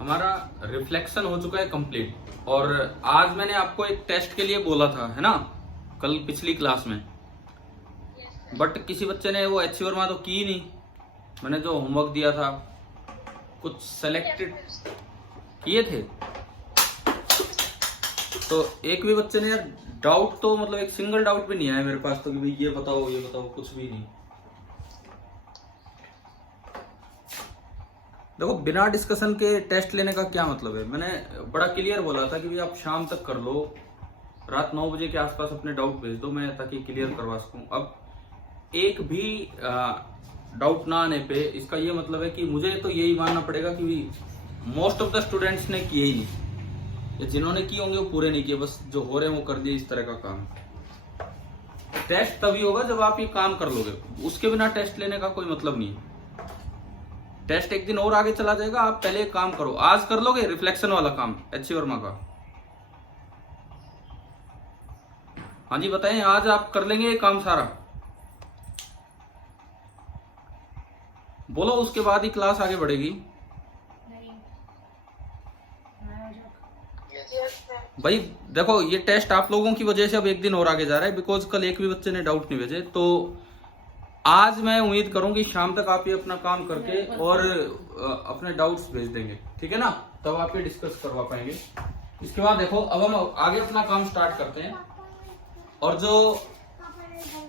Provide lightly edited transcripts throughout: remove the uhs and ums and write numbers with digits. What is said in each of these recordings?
हमारा रिफ्लेक्शन हो चुका है कंप्लीट। और आज मैंने आपको एक टेस्ट के लिए बोला था, है ना, कल पिछली क्लास में। बट किसी बच्चे ने वो एच वर्मा तो की नहीं। मैंने जो होमवर्क दिया था कुछ सेलेक्टेड किए थे, तो एक भी बच्चे ने यार डाउट तो मतलब एक सिंगल डाउट भी नहीं आया मेरे पास तो कि भाई ये बताओ, कुछ भी नहीं। देखो, बिना डिस्कशन के टेस्ट लेने का क्या मतलब है। मैंने बड़ा क्लियर बोला था कि भाई आप शाम तक कर लो, रात 9 बजे के आसपास अपने डाउट भेज दो, मैं ताकि क्लियर करवा सकूं। अब एक भी डाउट ना आने पे इसका ये मतलब है कि मुझे तो यही मानना पड़ेगा कि भाई मोस्ट ऑफ द स्टूडेंट्स ने किए ही नहीं, या जिन्होंने किए होंगे वो पूरे नहीं किए, बस जो हो रहे हैं वो कर दिए। इस तरह का काम टेस्ट तभी होगा जब आप ये काम कर लोगे, उसके बिना टेस्ट लेने का कोई मतलब नहीं है। टेस्ट एक दिन और आगे चला जाएगा, आप पहले एक काम करो। आज कर लोगे रिफ्लेक्शन वाला काम एच वर्मा का? हाँ जी बताएं, आज आप कर लेंगे ये काम सारा? बोलो, उसके बाद ही क्लास आगे बढ़ेगी। भाई देखो, ये टेस्ट आप लोगों की वजह से अब एक दिन और आगे जा रहा है, बिकॉज कल एक भी बच्चे ने डाउट नहीं भेजे। तो आज मैं उम्मीद करूंगी शाम तक आप ये अपना काम करके और अपने डाउट्स भेज देंगे, ठीक है ना? तब आप ये डिस्कस करवा पाएंगे। इसके बाद देखो, अब हम आगे अपना काम स्टार्ट करते हैं। और जो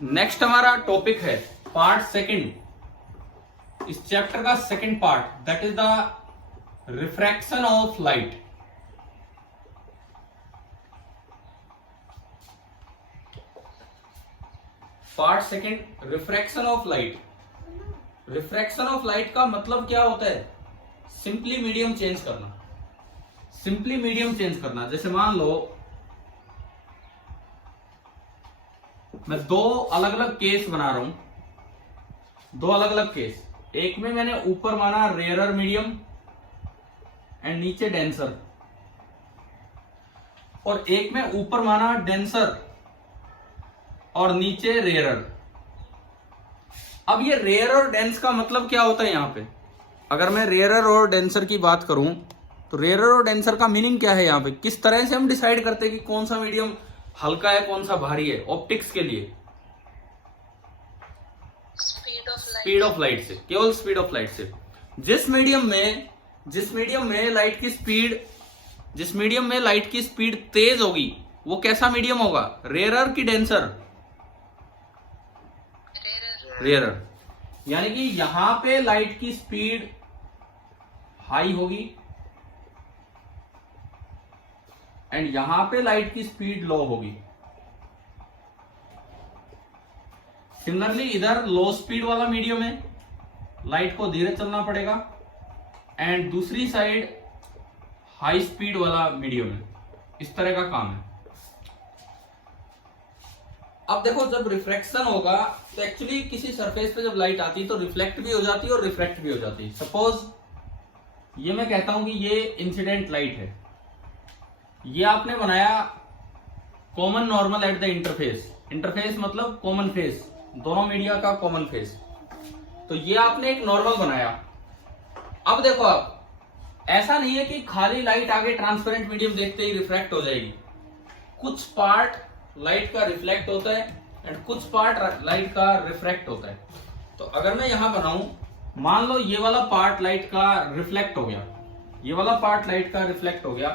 नेक्स्ट हमारा टॉपिक है, पार्ट सेकंड, इस चैप्टर का second part, that is the refraction of light. Part second, refraction of light. Refraction of light का मतलब क्या होता है? सिंपली मीडियम चेंज करना। सिंपली मीडियम चेंज करना। जैसे मान लो मैं दो अलग अलग केस बना रहा हूं, दो अलग अलग केस। एक में मैंने ऊपर माना रेयरर मीडियम एंड नीचे डेंसर, और एक में ऊपर माना डेंसर और नीचे रेयरर। अब ये रेयर और डेंस का मतलब क्या होता है? यहां पे अगर मैं रेयरर और डेंसर की बात करूं तो रेयरर और डेंसर का मीनिंग क्या है? यहां पे किस तरह से हम डिसाइड करते हैं कि कौन सा मीडियम हल्का है, कौन सा भारी है? ऑप्टिक्स के लिए स्पीड ऑफ लाइट से, केवल स्पीड ऑफ लाइट से। जिस मीडियम में लाइट की स्पीड तेज होगी वो कैसा मीडियम होगा? रेयरर की डेंसर? रेयरर। यानी कि यहां पे लाइट की स्पीड हाई होगी एंड यहां पे लाइट की स्पीड लो होगी। सिमिलरली इधर लो स्पीड वाला मीडियम है, लाइट को धीरे चलना पड़ेगा, एंड दूसरी साइड हाई स्पीड वाला मीडियम है। इस तरह का काम है। अब देखो, जब रिफ्रैक्शन होगा तो एक्चुअली किसी सरफेस पे जब लाइट आती है तो रिफ्लेक्ट भी हो जाती है और रिफ्रैक्ट भी हो जाती है। सपोज ये मैं कहता हूं कि ये इंसिडेंट लाइट है, ये आपने बनाया common normal at the interface. Interface मतलब कॉमन फेस, दोनों मीडिया का कॉमन फेस। तो ये आपने एक नॉर्मल बनाया। अब देखो, आप ऐसा नहीं है कि खाली लाइट आगे ट्रांसपेरेंट मीडियम देखते ही रिफ्रैक्ट हो जाएगी। कुछ पार्ट लाइट का रिफ्लेक्ट होता है एंड कुछ पार्ट लाइट का रिफ्रैक्ट होता है। तो अगर मैं यहां बनाऊं, मान लो ये वाला पार्ट लाइट का रिफ्लेक्ट हो गया, ये वाला पार्ट लाइट का रिफ्लेक्ट हो गया।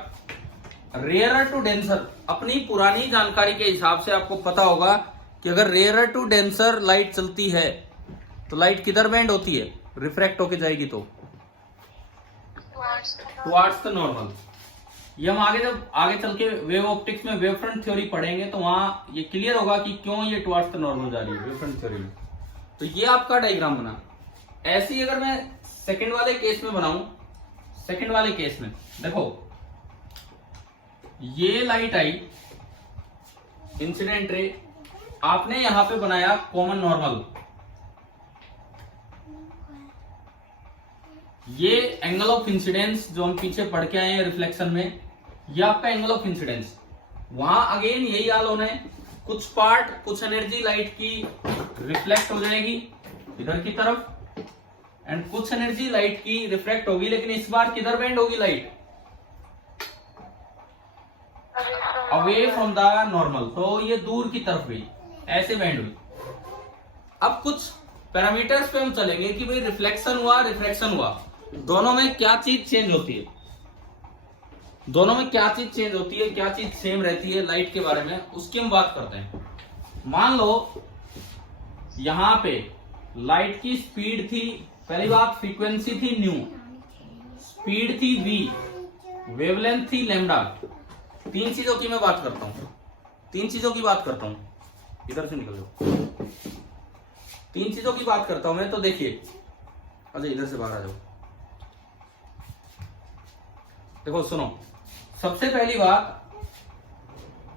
रेयरर टू डेंसर, अपनी पुरानी जानकारी के हिसाब से आपको पता होगा कि अगर रेयरर टू डेंसर लाइट चलती है तो लाइट किधर बेंड होती है? रिफ्रैक्ट होके जाएगी तो टुवर्ड्स द नॉर्मल। ये हम जब आगे चल के वेव ऑप्टिक्स में वेव फ्रंट थ्योरी पढ़ेंगे तो वहां ये क्लियर होगा कि क्यों ये टुवर्ड्स द नॉर्मल जा रही है वेव फ्रंट थ्योरी में। तो ये आपका डायग्राम बना। ऐसे ही अगर मैं सेकंड वाले केस में बनाऊं, सेकंड वाले केस में देखो, ये लाइट आई इंसिडेंट रे, आपने यहां पे बनाया कॉमन नॉर्मल। ये एंगल ऑफ इंसिडेंस जो हम पीछे पढ़ के आए हैं रिफ्लेक्शन में, ये आपका एंगल ऑफ इंसिडेंस। वहां अगेन यही हाल होना है, कुछ पार्ट, कुछ एनर्जी लाइट की रिफ्लेक्ट हो जाएगी इधर की तरफ एंड कुछ एनर्जी लाइट की रिफ्लेक्ट होगी, लेकिन इस बार किधर बेंड होगी light? Away from the normal, तो ये दूर की तरफ गई, ऐसे बेंड हुई। अब कुछ पैरामीटर्स पे हम चलेंगे कि भाई रिफ्लेक्शन हुआ, रिफ्रैक्शन हुआ, दोनों में क्या चीज चेंज होती है, दोनों में क्या चीज चेंज होती है, क्या चीज सेम रहती है लाइट के बारे में, उसकी हम बात करते हैं। मान लो यहां पे लाइट की स्पीड थी, पहली बात फ्रीक्वेंसी थी न्यू, स्पीड थी वी, वेवलेंथ थी लैम्डा। तीन चीजों की मैं बात करता हूं, तीन चीजों की बात करता हूं, इधर से निकल जाओ, तीन चीजों की बात करता हूं मैं। तो देखिए, अच्छा इधर से बाहर आ जाओ। देखो सुनो, सबसे पहली बात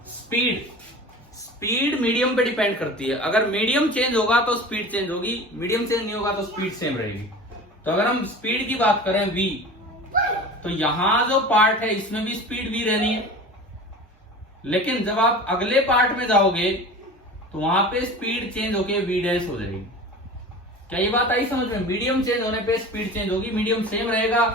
स्पीड, स्पीड मीडियम पे डिपेंड करती है। अगर मीडियम चेंज होगा तो स्पीड चेंज होगी, मीडियम चेंज नहीं होगा तो स्पीड सेम रहेगी। तो अगर हम स्पीड की बात करें v, तो यहां जो पार्ट है इसमें भी स्पीड v रहनी है, लेकिन जब आप अगले पार्ट में जाओगे तो वहां पे स्पीड चेंज होके v डैश हो जाएगी। क्या ये बात आई समझ में? मीडियम चेंज होने पे स्पीड चेंज होगी, मीडियम सेम रहेगा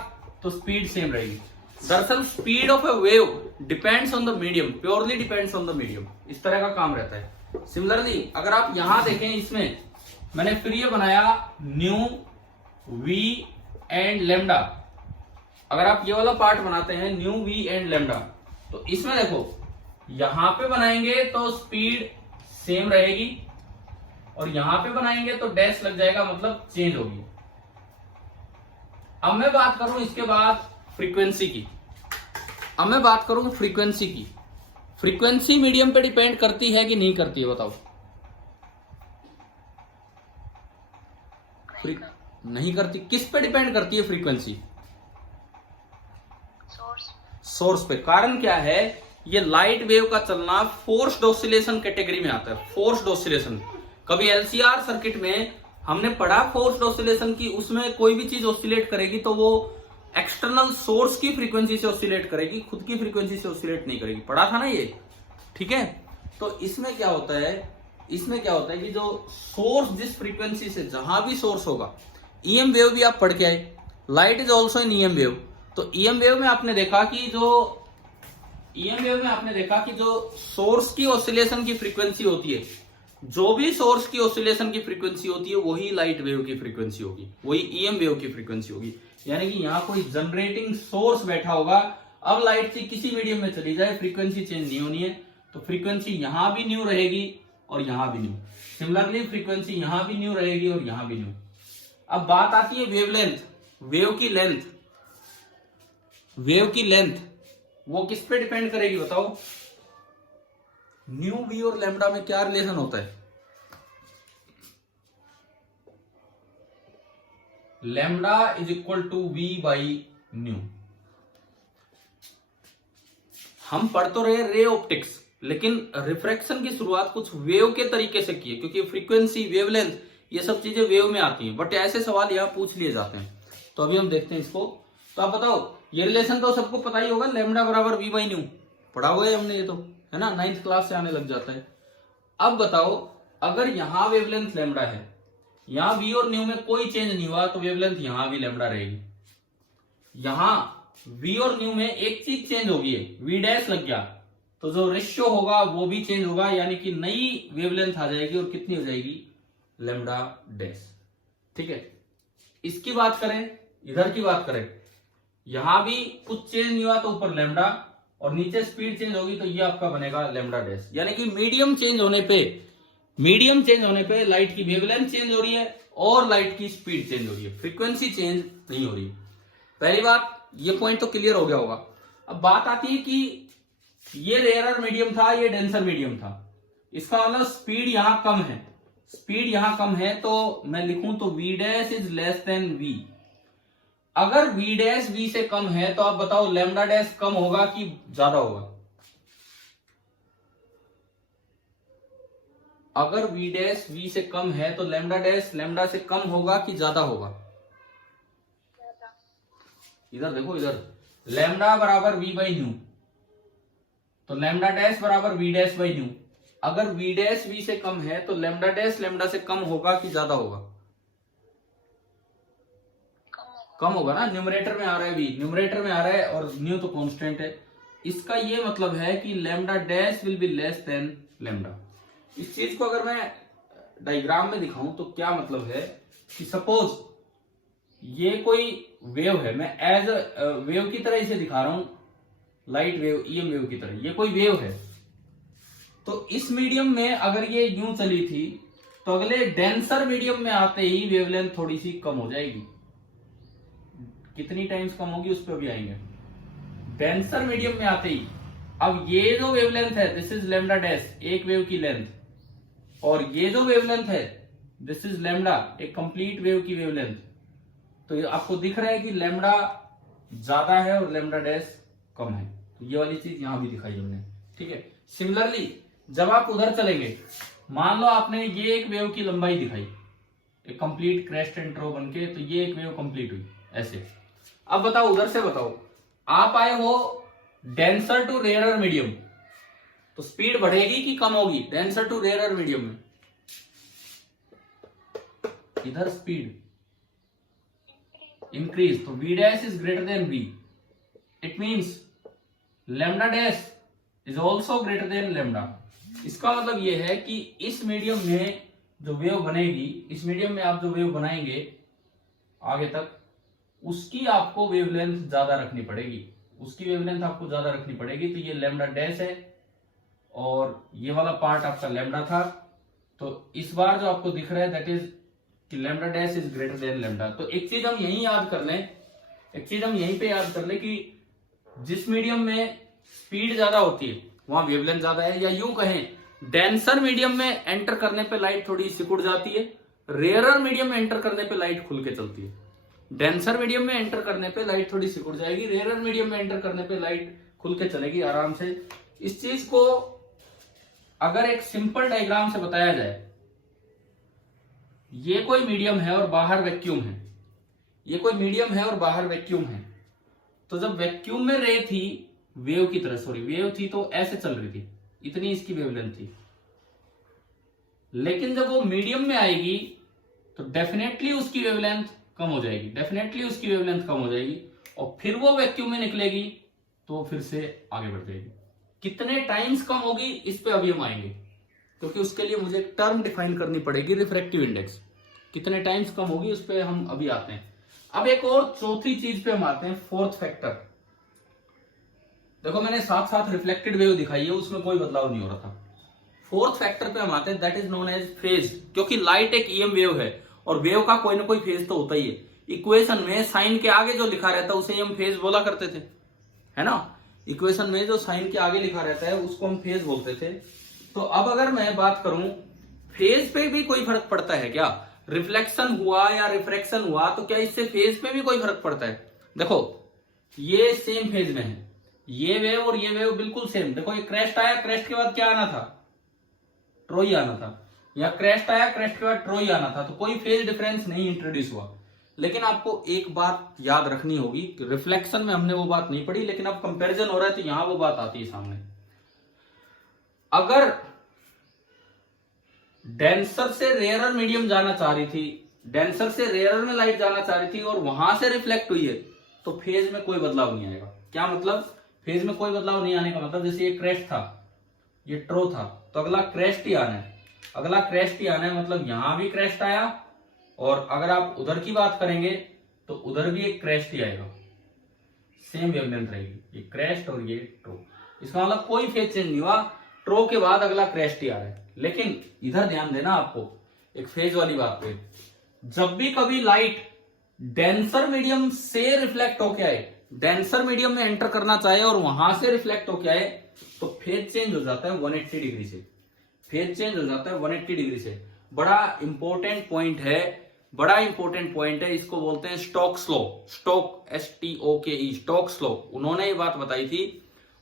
तो स्पीड सेम रहेगी। दरअसल speed of A wave depends on the medium, purely depends on the medium, इस तरह का काम रहता है। सिमिलरली अगर आप यहां देखें, इसमें मैंने फिर ये बनाया न्यू वी एंड लेमडा। अगर आप ये वाला पार्ट बनाते हैं न्यू वी एंड लेमडा, तो इसमें देखो यहां पे बनाएंगे तो स्पीड सेम रहेगी, और यहां पे बनाएंगे तो डैश लग जाएगा, मतलब चेंज होगी। अब मैं बात करूं इसके बाद फ्रीक्वेंसी की, अब मैं बात करूं फ्रीक्वेंसी की। फ्रीक्वेंसी मीडियम पे डिपेंड करती है कि नहीं करती है, बताओ? नहीं करती। किस पे डिपेंड करती है फ्रीक्वेंसी? सोर्स पे। कारण क्या है? ये लाइट वेव का चलना फोर्स्ड ऑसिलेशन कैटेगरी में आता है। फोर्स्ड ऑसिलेशन, कभी एलसीआर सर्किट में हमने पढ़ा फोर्स्ड ऑसिलेशन की, उसमें कोई भी चीज ऑसिलेट करेगी तो वो एक्सटर्नल सोर्स की फ्रीक्वेंसी से ऑसिलेट करेगी, खुद की फ्रीक्वेंसी से ऑसिलेट नहीं करेगी। पढ़ा था ना ये, ठीक है? तो इसमें क्या होता है, इसमें क्या होता है कि जो सोर्स जिस फ्रीक्वेंसी से, जहां भी सोर्स होगा, ईएम वेव भी आप पढ़ के आए, light is also in EM wave. तो ईएम वेव में आपने देखा कि जो सोर्स की ऑसिलेशन की फ्रीक्वेंसी होती है, जो भी सोर्स की ऑसिलेशन की फ्रीक्वेंसी होती है वही लाइट वेव की फ्रीक्वेंसी होगी, वही ईएम वेव की फ्रीक्वेंसी होगी। यानी कि यहां कोई जनरेटिंग सोर्स बैठा होगा, अब लाइट की किसी मीडियम में चली जाए, फ्रीक्वेंसी चेंज नहीं होनी है, तो फ्रीक्वेंसी यहां भी न्यू रहेगी और यहां भी न्यू। सिमिलरली फ्रीक्वेंसी यहां भी न्यू रहेगी और यहां भी न्यू। अब बात आती है वेवलेंथ, वेव की लेंथ। वेव की लेंथ वो किस पे डिपेंड करेगी, बताओ? न्यू वी और लैम्डा में क्या रिलेशन होता है? Lambda is equal to V by nu. हम पढ़ तो रहे रे ऑप्टिक्स, लेकिन रिफ्रैक्शन की शुरुआत कुछ वेव के तरीके से की है, क्योंकि फ्रीक्वेंसी, वेवलेंथ, ये सब चीजें वेव में आती हैं, बट ऐसे सवाल यहां पूछ लिए जाते हैं। तो अभी हम देखते हैं इसको। तो आप बताओ, ये रिलेशन तो सबको पता ही होगा, लैम्डा बराबर वी बाई न्यू, पढ़ा हुआ है हमने ये तो, है ना, 9th क्लास से आने लग जाता है। अब बताओ, अगर यहां वेवलेंथ लैम्डा है, यहां वी और न्यू में कोई चेंज नहीं हुआ, तो वेवलेंथ यहां भी लैम्डा रहेगी। यहां वी और न्यू में एक चीज चेंज होगी, वी डैश लग गया, तो जो रेशियो होगा वो भी चेंज होगा, यानी कि नई वेवलेंथ आ जाएगी, और कितनी हो जाएगी? Lambda dash. ठीक है, इसकी बात करें, इधर की बात करें, यहां भी कुछ चेंज नहीं हुआ तो ऊपर लैम्डा, और नीचे स्पीड चेंज होगी तो ये आपका बनेगा लैम्डा डैश। यानी कि मीडियम चेंज होने पे लाइट की वेवलेंथ चेंज हो रही है और लाइट की स्पीड चेंज हो रही है, फ्रीक्वेंसी चेंज नहीं हो रही। पहली बात, ये पॉइंट तो क्लियर हो गया होगा। अब बात आती है कि ये रेयरर मीडियम था, ये डेंसर मीडियम था, इसका मतलब स्पीड यहां कम है, स्पीड यहां कम है, तो मैं लिखूं तो v dash is less than v। अगर v डैश v से कम है तो आप बताओ लैम्डा डैश कम होगा कि ज्यादा होगा? अगर v डैश v से कम है तो लैम्डा डैश लैम्डा से कम होगा कि ज्यादा होगा? इधर देखो, इधर लैम्डा बराबर v बाई न्यू, तो लैम्डा डैश बराबर v डैश बाई न्यू। अगर v डैश v से कम है तो लैम्डा डैश लैम्डा से कम होगा कि ज्यादा होगा? कम होगा ना, न्यूमरेटर में आ रहा है v, न्यूमरेटर में आ रहा है और न्यू तो कांस्टेंट है। इसका ये मतलब है कि lambda dash will be less than lambda. इस चीज को अगर मैं डायग्राम में दिखाऊं तो क्या मतलब है कि सपोज ये कोई वेव है, मैं एज अ वेव की तरह इसे दिखा रहा हूं, लाइट वेव, ईएम वेव की तरह ये कोई वेव है। तो इस मीडियम में अगर ये यूं चली थी तो अगले डेंसर मीडियम में आते ही वेवलेंथ थोड़ी सी कम हो जाएगी। कितनी टाइम्स कम होगी उस पर भी आएंगे। डेंसर मीडियम में आते ही अब ये जो वेवलेंथ है दिस इज लैम्डा डैश, एक वेव की लेंथ, और ये जो वेवलेंथ है दिस इज लैम्डा, एक कंप्लीट वेव की वेवलेंथ। तो ये आपको दिख रहा है कि लैम्डा ज्यादा है और लैम्डा डैश कम है। तो ये वाली चीज यहां भी दिखाई हमने, ठीक है। सिमिलरली जब आप उधर चलेंगे, मान लो आपने ये एक वेव की लंबाई दिखाई, एक कंप्लीट क्रेस्ट एंड ट्रो बनके, तो ये एक वेव कंप्लीट हुई ऐसे। अब बताओ उधर से बताओ, आप आए हो डेंसर टू रेयरर मीडियम, तो स्पीड बढ़ेगी कि कम होगी डेंसर टू रेयरर मीडियम में? इधर स्पीड इंक्रीज, तो v dash is greater than v, it means lambda dash is also greater than lambda. इसका मतलब यह है कि इस मीडियम में जो वेव बनेगी, इस मीडियम में आप जो वेव बनाएंगे आगे तक, उसकी आपको वेवलेंथ ज्यादा रखनी पड़ेगी, उसकी वेवलेंथ आपको ज्यादा रखनी पड़ेगी। तो ये लैम्डा डैश है और ये वाला पार्ट आपका लैम्डा था, तो इस बार जो आपको दिख रहा है दैट इज कि lambda dash is greater than lambda. तो एक चीज हम यही याद कर लें, एक चीज हम यहीं पे याद कर लें कि जिस मीडियम में स्पीड ज्यादा होती है वहां वेवलेंथ ज्यादा है, या यूं कहें डेंसर मीडियम में एंटर करने पे लाइट थोड़ी सिकुड़ जाती है, रेयरर मीडियम में एंटर करने पे लाइट खुल के चलती है। डेंसर मीडियम में एंटर करने पे लाइट थोड़ी सिकुड़ जाएगी, रेयरर मीडियम में एंटर करने पे लाइट खुल के चलेगी आराम से। इस चीज को अगर एक सिंपल डायग्राम से बताया जाए, ये कोई मीडियम है और बाहर वैक्यूम है, ये कोई मीडियम है और बाहर वैक्यूम है। तो जब वैक्यूम में रे थी, वेव की तरह, सॉरी वेव थी, तो ऐसे चल रही थी, इतनी इसकी वेवलेंथ थी। लेकिन जब वो मीडियम में आएगी तो डेफिनेटली उसकी वेवलेंथ कम हो जाएगी, डेफिनेटली उसकी वेवलेंथ कम हो जाएगी, और फिर वो वैक्यूम में निकलेगी तो फिर से आगे बढ़ जाएगी। कितने टाइम्स कम होगी इस पे अभी हम आएंगे, क्योंकि उसके लिए मुझे एक टर्म डिफाइन करनी पड़ेगी, रिफ्रैक्टिव इंडेक्स। कितने टाइम्स कम होगी उस पे हम अभी आते हैं। अब एक और चौथी चीज पे हम आते हैं, फोर्थ फैक्टर। देखो मैंने साथ साथ रिफ्लेक्टेड वेव दिखाई है, उसमें कोई बदलाव नहीं हो रहा था। फोर्थ फैक्टर पे हम आते हैं, that is known as phase. क्योंकि लाइट एक ईएम वेव है और वेव का कोई ना कोई फेज तो होता ही है। इक्वेशन में साइन के आगे जो लिखा रहता है उसे हम फेज बोला करते थे, है ना। इक्वेशन में जो साइन के आगे लिखा रहता है उसको हम फेज बोलते थे। तो अब अगर मैं बात करूं, फेज पे भी कोई फर्क पड़ता है क्या? रिफ्लेक्शन हुआ या रिफ्रैक्शन हुआ तो क्या इससे फेज पे भी कोई फर्क पड़ता है? देखो ये सेम फेज में है, ये वेव और ये वेव बिल्कुल सेम। देखो ये क्रेस्ट आया, क्रेस्ट के बाद क्या आना था? ट्रो ही आना था। या क्रेस्ट आया, क्रेस्ट के बाद ट्रो ही आना था। तो कोई फेज डिफरेंस नहीं इंट्रोड्यूस हुआ। लेकिन आपको एक बात याद रखनी होगी, रिफ्लेक्शन में हमने वो बात नहीं पढ़ी, लेकिन अब कंपैरिजन हो रहा है तो यहां वो बात आती है सामने। अगर डेंसर से रेयरर मीडियम जाना चाह रही थी, डेंसर से रेयरर में लाइट जाना चाह रही थी और वहां से रिफ्लेक्ट हुई है, तो फेज में कोई बदलाव नहीं आएगा। क्या मतलब? फेज में कोई बदलाव नहीं आने का मतलब, जैसे ये क्रेस्ट था, ये ट्रो था, तो अगला क्रेस्ट ही आना है, अगला क्रेस्ट ही आना है। मतलब यहां भी क्रेस्ट आया, और अगर आप उधर की बात करेंगे तो उधर भी एक क्रेस्ट ही आएगा, सेम वेवलेंथ रहेगी, ये क्रेस्ट और ये ट्रो। इसका मतलब कोई फेज चेंज नहीं हुआ, ट्रो के बाद अगला क्रेस्ट ही आ रहा है। लेकिन इधर ध्यान देना आपको एक फेज वाली बात पे, जब भी कभी लाइट डेंसर मीडियम से रिफ्लेक्ट होके आए, डेंसर मीडियम में एंटर करना चाहे और वहां से रिफ्लेक्ट होके आए, तो फेज चेंज हो जाता है 180 डिग्री से। फेज चेंज हो जाता है 180 डिग्री से। बड़ा इंपॉर्टेंट पॉइंट है, बड़ा इंपॉर्टेंट पॉइंट है। इसको बोलते हैं Stokes law, Stoke STOKE, Stokes law. उन्होंने ये बात बताई थी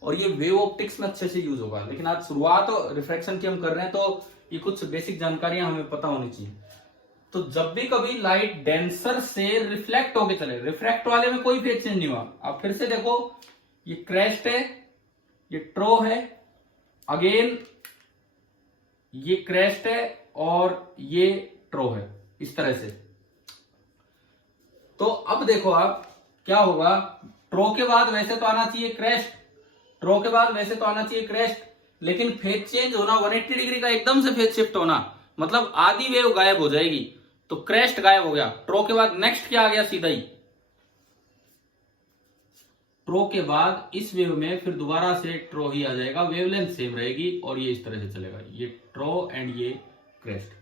और ये वेव ऑप्टिक्स में अच्छे से यूज होगा। लेकिन आज शुरुआत रिफ्रैक्शन की हम कर रहे हैं तो ये कुछ बेसिक जानकारियां हमें पता होनी चाहिए। तो जब भी कभी लाइट डेंसर से रिफ्लेक्ट होके चले, रिफ्रैक्ट वाले में कोई फेज चेंज नहीं हुआ। आप फिर से देखो, ये क्रेस्ट है, ये ट्रो है, अगेन ये क्रेस्ट है और ये ट्रो है, इस तरह से। तो अब देखो आप क्या होगा, ट्रो के बाद वैसे तो आना चाहिए क्रेस्ट, ट्रो के बाद वैसे तो आना चाहिए क्रेस्ट, लेकिन फेज चेंज होना 180 डिग्री का, एकदम से फेज शिफ्ट होना, मतलब आधी वेव गायब हो जाएगी, तो क्रेस्ट गायब हो गया। ट्रो के बाद नेक्स्ट क्या आ गया, सीधा ही ट्रो के बाद इस वेव में फिर दोबारा से ट्रो ही आ जाएगा, वेवलेंथ सेम रहेगी और ये इस तरह से चलेगा, ये ट्रो एंड ये क्रेस्ट।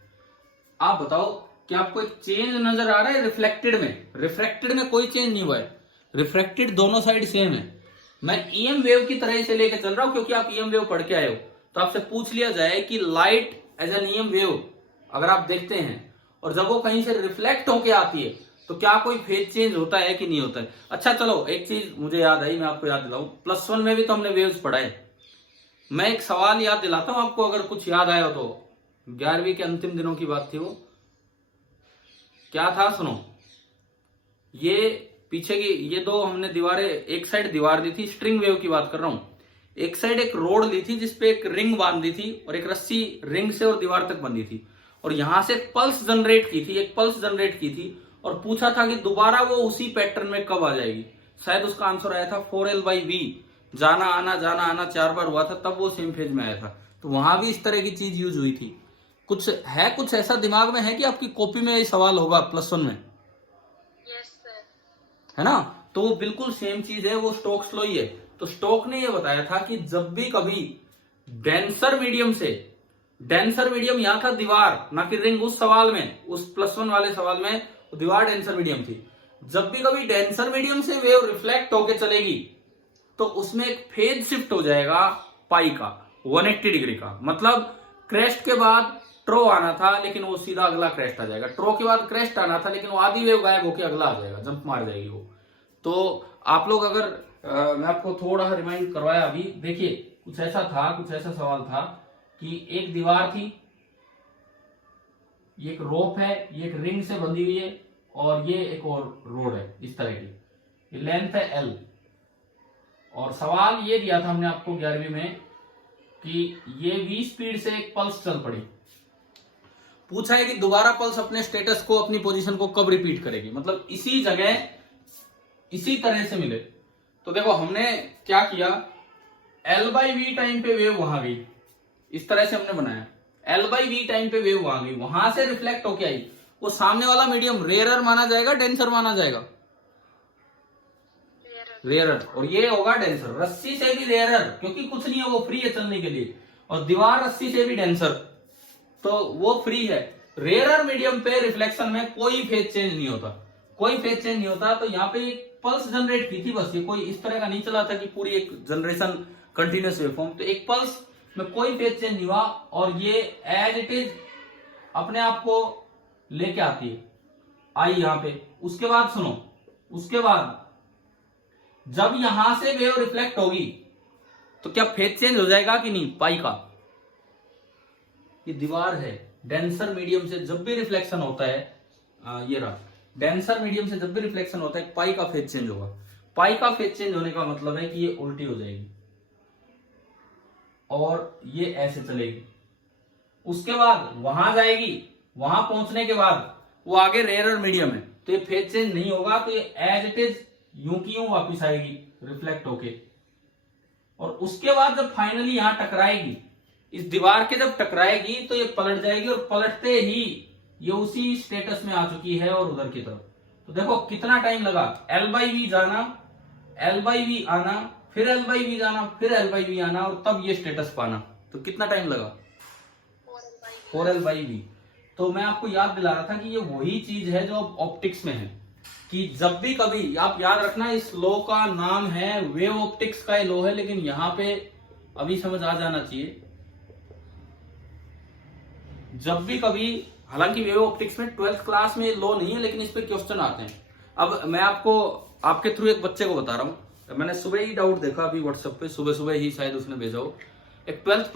आप बताओ कि आपको एक चेंज नजर आ रहा है रिफ्लेक्टेड में? रिफ्रैक्टेड में कोई चेंज नहीं हुआ है, रिफ्रैक्टेड दोनों साइड सेम है। मैं ईएम वेव की तरह से लेकर चल रहा हूं क्योंकि आप ईएम वेव पढ़ के आए हो, तो आपसे पूछ लिया जाए कि light as an EM wave अगर आप देखते हैं और जब वो कहीं से रिफ्लेक्ट होके आती है तो क्या कोई फेज चेंज होता है कि नहीं होता है? अच्छा चलो एक चीज मुझे याद आई, मैं आपको याद दिलाऊं, +1 में भी तो हमने वेव्स पढ़ा है। मैं एक सवाल याद दिलाता हूं आपको, अगर कुछ याद आया हो तो। 11वीं के अंतिम दिनों की बात थी वो, क्या था सुनो। ये पीछे की ये दो हमने दीवारें, एक साइड दीवार दी थी, स्ट्रिंग वेव की बात कर रहा हूं, एक साइड एक रोड ली थी जिसपे एक रिंग बांध दी थी और एक रस्सी रिंग से और दीवार तक बंधी थी, और यहां से एक पल्स जनरेट की थी, एक पल्स जनरेट की थी और पूछा था कि दोबारा वो उसी पैटर्न में कब आ जाएगी। शायद उसका आंसर आया था 4L/V, जाना आना 4 बार हुआ था, तब वो सेम फेज में आया था। तो वहां भी इस तरह की चीज यूज हुई थी। कुछ है, कुछ ऐसा दिमाग में है कि आपकी कॉपी में ये सवाल होगा +1 में? है ना? तो वो बिल्कुल सेम चीज है, वो स्टोक्स लॉ ही है। तो स्टोक ने ये बताया था कि जब भी कभी डेंसर मीडियम से, डेंसर मीडियम यहां था दीवार ना कि रिंग, उस सवाल में, उस +1 वाले सवाल में दीवार डेंसर मीडियम थी, जब भी कभी डेंसर मीडियम से वेव रिफ्लेक्ट होके चलेगी तो उसमें एक फेज शिफ्ट हो जाएगा पाई का 180 डिग्री का। मतलब क्रेस्ट के बाद ट्रो आना था लेकिन वो सीधा अगला क्रेस्ट आ जाएगा, ट्रो के बाद क्रेस्ट आना था लेकिन वो आधी वेव गायब होकर अगला आ जाएगा, जंप मार जाएगी वो। तो आप लोग अगर मैं आपको थोड़ा रिमाइंड करवाया अभी, देखिए कुछ ऐसा था, कुछ ऐसा सवाल था कि एक दीवार थी, ये एक रोप है, ये एक रिंग से बंधी हुई है और ये एक और रोड है इस तरह की, ये लेंथ है L, और सवाल ये दिया था हमने आपको 11वीं में कि ये V स्पीड से एक पल्स चल पड़ी, पूछा है कि दोबारा पल्स अपने स्टेटस को, अपनी पोजीशन को कब रिपीट करेगी, मतलब इसी जगह इसी तरह से मिले। तो देखो हमने क्या किया, L/V टाइम पे वेव वहां गई, इस तरह से हमने बनाया, L/V टाइम पे वेव वहां गई, वहां से रिफ्लेक्ट होके आई, वो सामने वाला मीडियम रेयरर माना जाएगा, डेंसर माना जाएगा? रेयरर। और ये होगा डेंसर, रस्सी से भी रेयरर क्योंकि कुछ नहीं है, वो फ्री है चलने के लिए, और दीवार रस्सी से भी डेंसर, तो वो फ्री है। रेयरर मीडियम पे रिफ्लेक्शन में कोई फेज चेंज नहीं होता, कोई फेज चेंज नहीं होता। तो यहाँ पे एक पल्स जनरेट की थी बस, ये कोई इस तरह का नहीं चला था कि पूरी एक जनरेशन कंटिन्यूस वेवफॉर्म, तो एक पल्स में कोई फेज चेंज नहीं हुआ और ये एज इट इज अपने आप को लेके आती है, आई यहां पे। उसके बाद सुनो, उसके बाद जब यहां से वेव रिफ्लेक्ट होगी तो क्या फेज चेंज हो जाएगा कि नहीं पाई का? ये दीवार है, डेंसर मीडियम से जब भी रिफ्लेक्शन होता है, ये रहा, डेंसर मीडियम से जब भी रिफ्लेक्शन होता है पाई का फेज चेंज होगा। पाई का फेज चेंज होने का मतलब है कि ये उल्टी हो जाएगी और ये ऐसे चलेगी, उसके बाद वहां जाएगी, वहां पहुंचने के बाद वो आगे रेयरर मीडियम है, तो ये फेज चेंज नहीं होगा, तो ये एज इट इज यूं की यूं वापिस आएगी रिफ्लेक्ट होके, और उसके बाद जब फाइनली यहां टकराएगी, इस दीवार के जब टकराएगी तो ये पलट जाएगी, और पलटते ही ये उसी स्टेटस में आ चुकी है और उधर की तरफ। तो देखो कितना टाइम लगा, L/V जाना, L/V आना, फिर L/V जाना, फिर L/V आना, और तब ये स्टेटस पाना, तो कितना टाइम लगा? 4L/V। तो मैं आपको याद दिला रहा था कि ये वही चीज है जो ऑप्टिक्स में है, कि जब भी कभी, आप याद रखना इस लॉ का नाम है वेव ऑप्टिक्स का लॉ है, लेकिन यहां पे अभी समझ आ जाना चाहिए, जब भी कभी, हालांकि वेव ऑप्टिक्स में 12th क्लास में लॉ नहीं है लेकिन इस पे क्वेश्चन आते हैं। अब मैं आपको आपके थ्रू एक बच्चे को बता रहा हूं, मैंने सुबह ही डाउट देखा अभी व्हाट्सएप पे, सुबह सुबह ही शायद उसने भेजा हो, एक 12th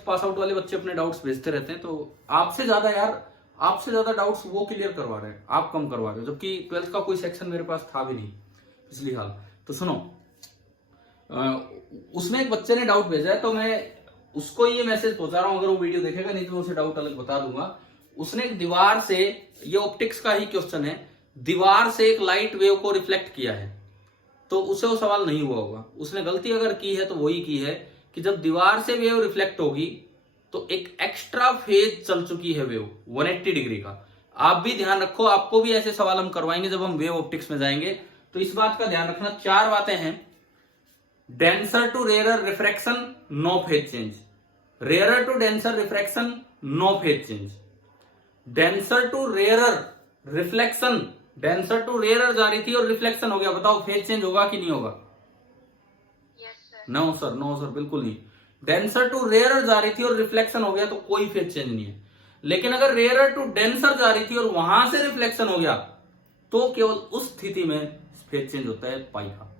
पास आउट वाले बच्चे अपने डाउट्स भेजते रहते हैं, तो आपसे ज्यादा यार, आपसे ज्यादा डाउट्स वो क्लियर करवा रहे हैं, आप कम करवा रहे हो, जबकि 12th का कोई सेक्शन मेरे पास था भी नहीं पिछली हाल। तो सुनो, उसमें एक बच्चे ने डाउट भेजा है, तो मैं उसको ये मैसेज पहुंचा रहा हूं, अगर वो वीडियो देखेगा, नहीं तो मैं उसे डाउट अलग बता दूंगा। उसने एक दीवार से, ये ऑप्टिक्स का ही क्वेश्चन है, दीवार से एक लाइट वेव को रिफ्लेक्ट किया है, तो उसे वो सवाल नहीं हुआ होगा। उसने गलती अगर की है तो वही की है कि जब दीवार से वेव रिफ्लेक्ट होगी तो एक एक्स्ट्रा फेज चल चुकी है वेव 180 डिग्री का। आप भी ध्यान रखो, आपको भी ऐसे सवाल हम करवाएंगे जब हम वेव ऑप्टिक्स में जाएंगे, तो इस बात का ध्यान रखना। 4 बातें हैं। Denser to rarer refraction, no phase change. Rarer to denser refraction, no phase change. Denser to rarer reflection, denser to rarer जा रही थी और रिफ्लेक्शन हो गया, बताओ फेज चेंज होगा कि नहीं होगा? नो सर, नो सर, बिल्कुल नहीं। डेंसर टू रेयरर जा रही थी और रिफ्लेक्शन हो गया तो कोई फेज चेंज नहीं है। लेकिन अगर रेयरर टू डेंसर जा रही थी और वहां से रिफ्लेक्शन हो गया तो केवल उस स्थिति में फेज चेंज होता है पाई का।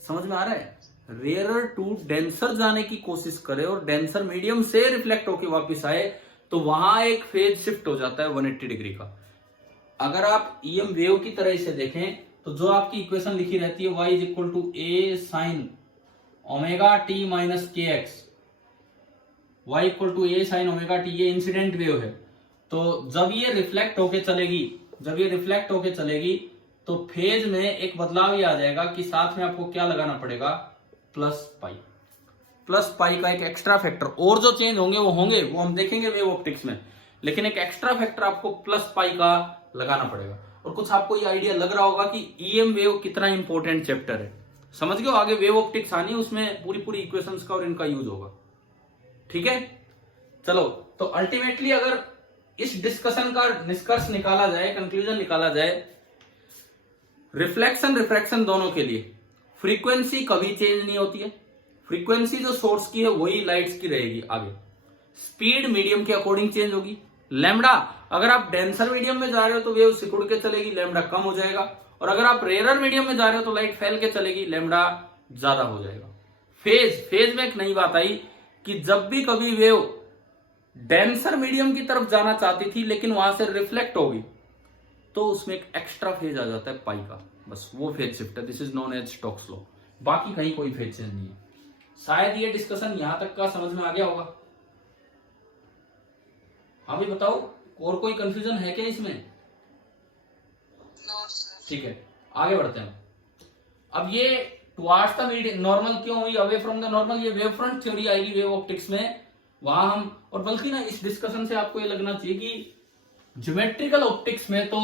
समझ में आ रहा है? रेयरर टू डेंसर जाने की कोशिश करे और डेंसर मीडियम से रिफ्लेक्ट होकर वापस आए तो वहां एक फेज शिफ्ट हो जाता है 180 डिग्री का। अगर आप ईएम वेव की तरह इसे देखें तो जो आपकी इक्वेशन लिखी रहती है y is equal to A sine omega T minus K X, y equal to A sine omega T, ये इंसिडेंट वेव है। तो जब ये रिफ्लेक्ट होके चलेगी तो फेज में एक बदलाव ही आ जाएगा कि साथ में आपको क्या लगाना पड़ेगा, प्लस पाई का एक एक्स्ट्रा फैक्टर। और जो चेंज होंगे वो हम देखेंगे वेव ऑप्टिक्स में, लेकिन एक एक्स्ट्रा फैक्टर आपको प्लस पाई का लगाना पड़ेगा। और कुछ आपको ये आइडिया लग रहा होगा कि ईएम वेव कितना इंपॉर्टेंट चैप्टर है। समझ गए? आगे वेव ऑप्टिक्स आनी, उसमें पूरी इक्वेशंस का और इनका यूज होगा। ठीक है, चलो। तो अल्टीमेटली अगर इस डिस्कशन का निष्कर्ष निकाला जाए, कंक्लूजन निकाला जाए, रिफ्लेक्शन रिफ्रैक्शन दोनों के लिए फ्रीक्वेंसी कभी चेंज नहीं होती है। फ्रीक्वेंसी जो सोर्स की है वही लाइट्स की रहेगी। आगे स्पीड मीडियम के अकॉर्डिंग चेंज होगी। लैम्डा, अगर आप डेंसर मीडियम में जा रहे हो तो वेव सिकुड़ के चलेगी, लैम्डा कम हो जाएगा। और अगर आप रेयरर मीडियम में जा रहे हो तो लाइट फैल के चलेगी, लैम्डा ज्यादा हो जाएगा। फेज में एक नई बात आई कि जब भी कभी वेव डेंसर मीडियम की तरफ जाना चाहती थी लेकिन वहां से रिफ्लेक्ट होगी तो उसमें एक एक्स्ट्रा फेज आ जाता है पाई का, बस वो फेज शिफ्ट है। This is known as Stokes law. बाकी कहीं कोई फेज चेंज नहीं है। शायद ये डिस्कशन यहां तक का समझ में आ गया होगा। हाँ भाई बताओ, और कोई कंफ्यूजन है क्या इसमें? ठीक है, आगे बढ़ते हैं। अब ये टुवार्ड्स द मीडियम नॉर्मल क्यों हुई, अवे फ्रॉम द नॉर्मल, ये वेव फ्रंट थ्योरी आएगी वेव ऑप्टिक्स में। वहां हम, और बल्कि ना इस डिस्कशन से आपको ये लगना चाहिए कि ज्योमेट्रिकल ऑप्टिक्स में तो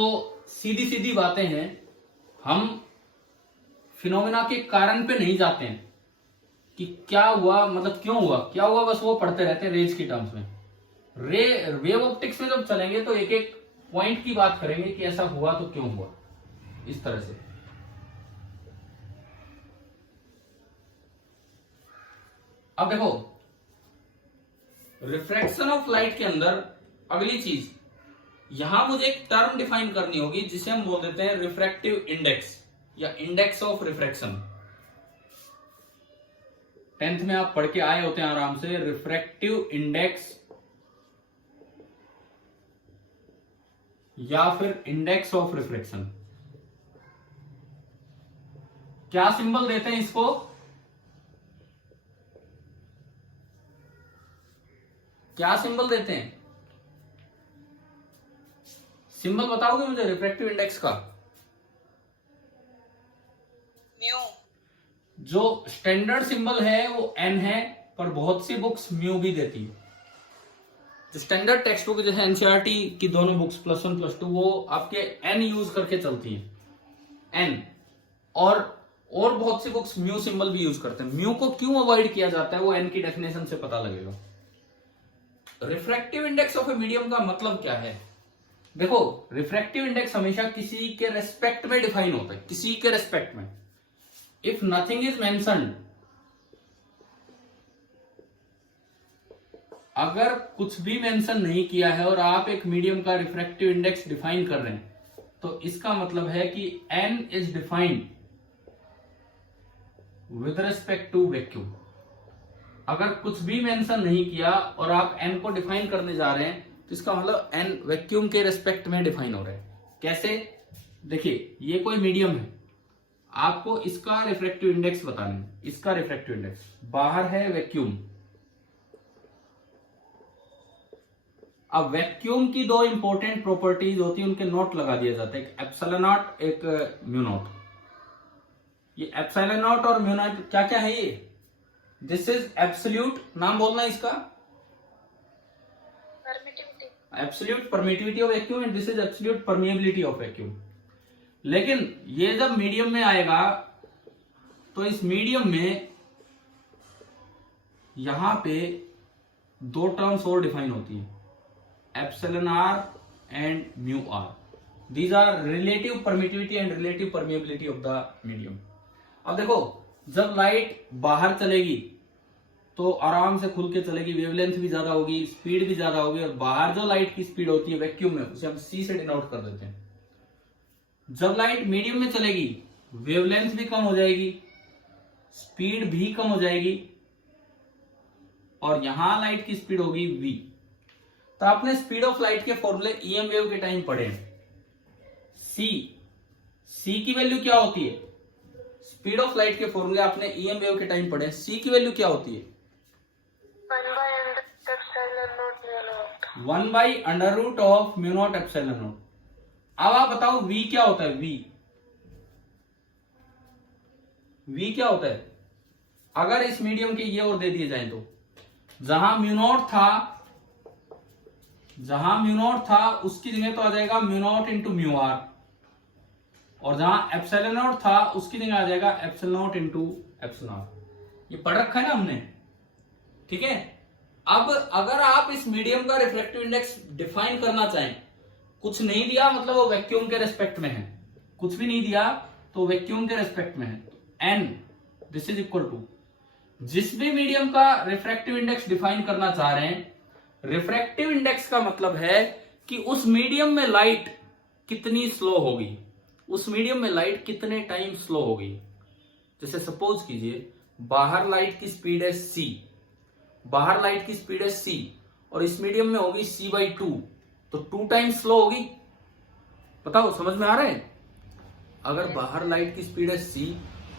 सीधी सीधी बातें हैं, हम फिनोमेना के कारण पे नहीं जाते हैं कि क्या हुआ, मतलब क्यों हुआ, क्या हुआ, बस वो पढ़ते रहते हैं रेज की टर्म्स में। वेव ऑप्टिक्स में जब चलेंगे तो एक एक पॉइंट की बात करेंगे कि ऐसा हुआ तो क्यों हुआ, इस तरह से। अब देखो, रिफ्रैक्शन ऑफ लाइट के अंदर अगली चीज, यहां मुझे एक टर्म डिफाइन करनी होगी जिसे हम बोल देते हैं रिफ्रैक्टिव इंडेक्स या इंडेक्स ऑफ रिफ्रैक्शन। 10th में आप पढ़ के आए होते हैं आराम से, रिफ्रैक्टिव इंडेक्स या फिर इंडेक्स ऑफ रिफ्रैक्शन। क्या सिंबल देते हैं इसको? क्या सिंबल देते हैं? सिंबल बताओगे मुझे रिफ्रैक्टिव इंडेक्स का? म्यू। जो स्टैंडर्ड सिंबल है वो एन है, पर बहुत सी बुक्स म्यू भी देती है। जो स्टैंडर्ड टेक्स्ट बुक जैसे एनसीईआरटी की दोनों बुक्स +1 +2 वो आपके एन यूज करके चलती है, एन। और बहुत सी बुक्स म्यू सिंबल भी यूज करते हैं। म्यू को क्यों अवॉइड किया जाता है वो एन की डेफिनेशन से पता लगेगा। Refractive index of a medium का मतलब क्या है? देखो, रिफ्रैक्टिव इंडेक्स हमेशा किसी के रेस्पेक्ट में डिफाइन होता है, किसी के रेस्पेक्ट में। इफ नथिंग इज मेंशन्ड, अगर कुछ भी मेंशन नहीं किया है और आप एक मीडियम का रिफ्रैक्टिव इंडेक्स डिफाइन कर रहे हैं तो इसका मतलब है कि n is defined with respect to vacuum. अगर कुछ भी मेंशन नहीं किया और आप n को डिफाइन करने जा रहे हैं तो इसका मतलब n वैक्यूम के रिस्पेक्ट में डिफाइन हो रहा है। कैसे? देखिए, ये कोई मीडियम है, आपको इसका रिफ्रैक्टिव इंडेक्स बताना है। इसका रिफ्रैक्टिव इंडेक्स, बाहर है वैक्यूम, अब वैक्यूम की दो इंपॉर्टेंट प्रॉपर्टीज होती है, उनके नोट लगा दिया जाता है, एक एप्सिलॉन नॉट, एक म्यू नॉट। ये एप्सिलॉन नॉट और म्यू नॉट क्या क्या है ये? दिस इज एब्सोल्यूट, नाम बोलना इसका, absolute permittivity of vacuum and this is absolute permeability of vacuum. लेकिन ये जब मीडियम में आएगा तो इस मीडियम में यहां पे दो टर्म्स और डिफाइन होती है, epsilon R and mu R. These are relative permittivity and relative permeability of the medium. अब देखो, जब लाइट बाहर चलेगी तो आराम से खुल के चलेगी, वेवलेंथ भी ज्यादा होगी, स्पीड भी ज्यादा होगी, और बाहर जो लाइट की स्पीड होती है वैक्यूम में, उसे हम सी से डिनोट कर देते हैं। जब लाइट मीडियम में चलेगी वेवलेंथ भी कम हो जाएगी, स्पीड भी कम हो जाएगी, और यहां लाइट की स्पीड होगी v। तो आपने स्पीड ऑफ लाइट के फॉर्मूले ईएम वेव के टाइम पढ़े हैं। सी की वैल्यू क्या होती है? स्पीड ऑफ लाइट के फॉर्मूले आपने ईएम वेव के टाइम पढ़े हैं। सी की वैल्यू क्या होती है? 1 by under root of mu naught epsilon naught. अब आप बताओ v क्या होता है? v क्या होता है? अगर इस मीडियम के ये और दे दिए जाए तो जहां म्यू नॉट था उसकी जगह तो आ जाएगा mu naught into mu R, और जहां एप्सिलॉन नॉट था उसकी जगह आ जाएगा epsilon naught into epsilon R. ये पढ़ रखा है ना हमने, ठीक है। अब अगर आप इस मीडियम का रिफ्रैक्टिव इंडेक्स डिफाइन करना चाहें, कुछ नहीं दिया मतलब वो वैक्यूम के रेस्पेक्ट में है, कुछ भी नहीं दिया तो वैक्यूम के रेस्पेक्ट में है, N this is equal to, जिस भी मीडियम का रिफ्रैक्टिव इंडेक्स डिफाइन करना चाह रहे हैं, रिफ्रैक्टिव इंडेक्स का मतलब है कि उस मीडियम में लाइट कितनी स्लो होगी, उस मीडियम में लाइट कितने टाइम स्लो होगी। जैसे सपोज कीजिए बाहर लाइट की स्पीड है c, बाहर लाइट की स्पीड है c और इस मीडियम में होगी c/2, तो 2 टाइम स्लो होगी। बताओ समझ में आ रहा है? अगर बाहर लाइट की स्पीड है c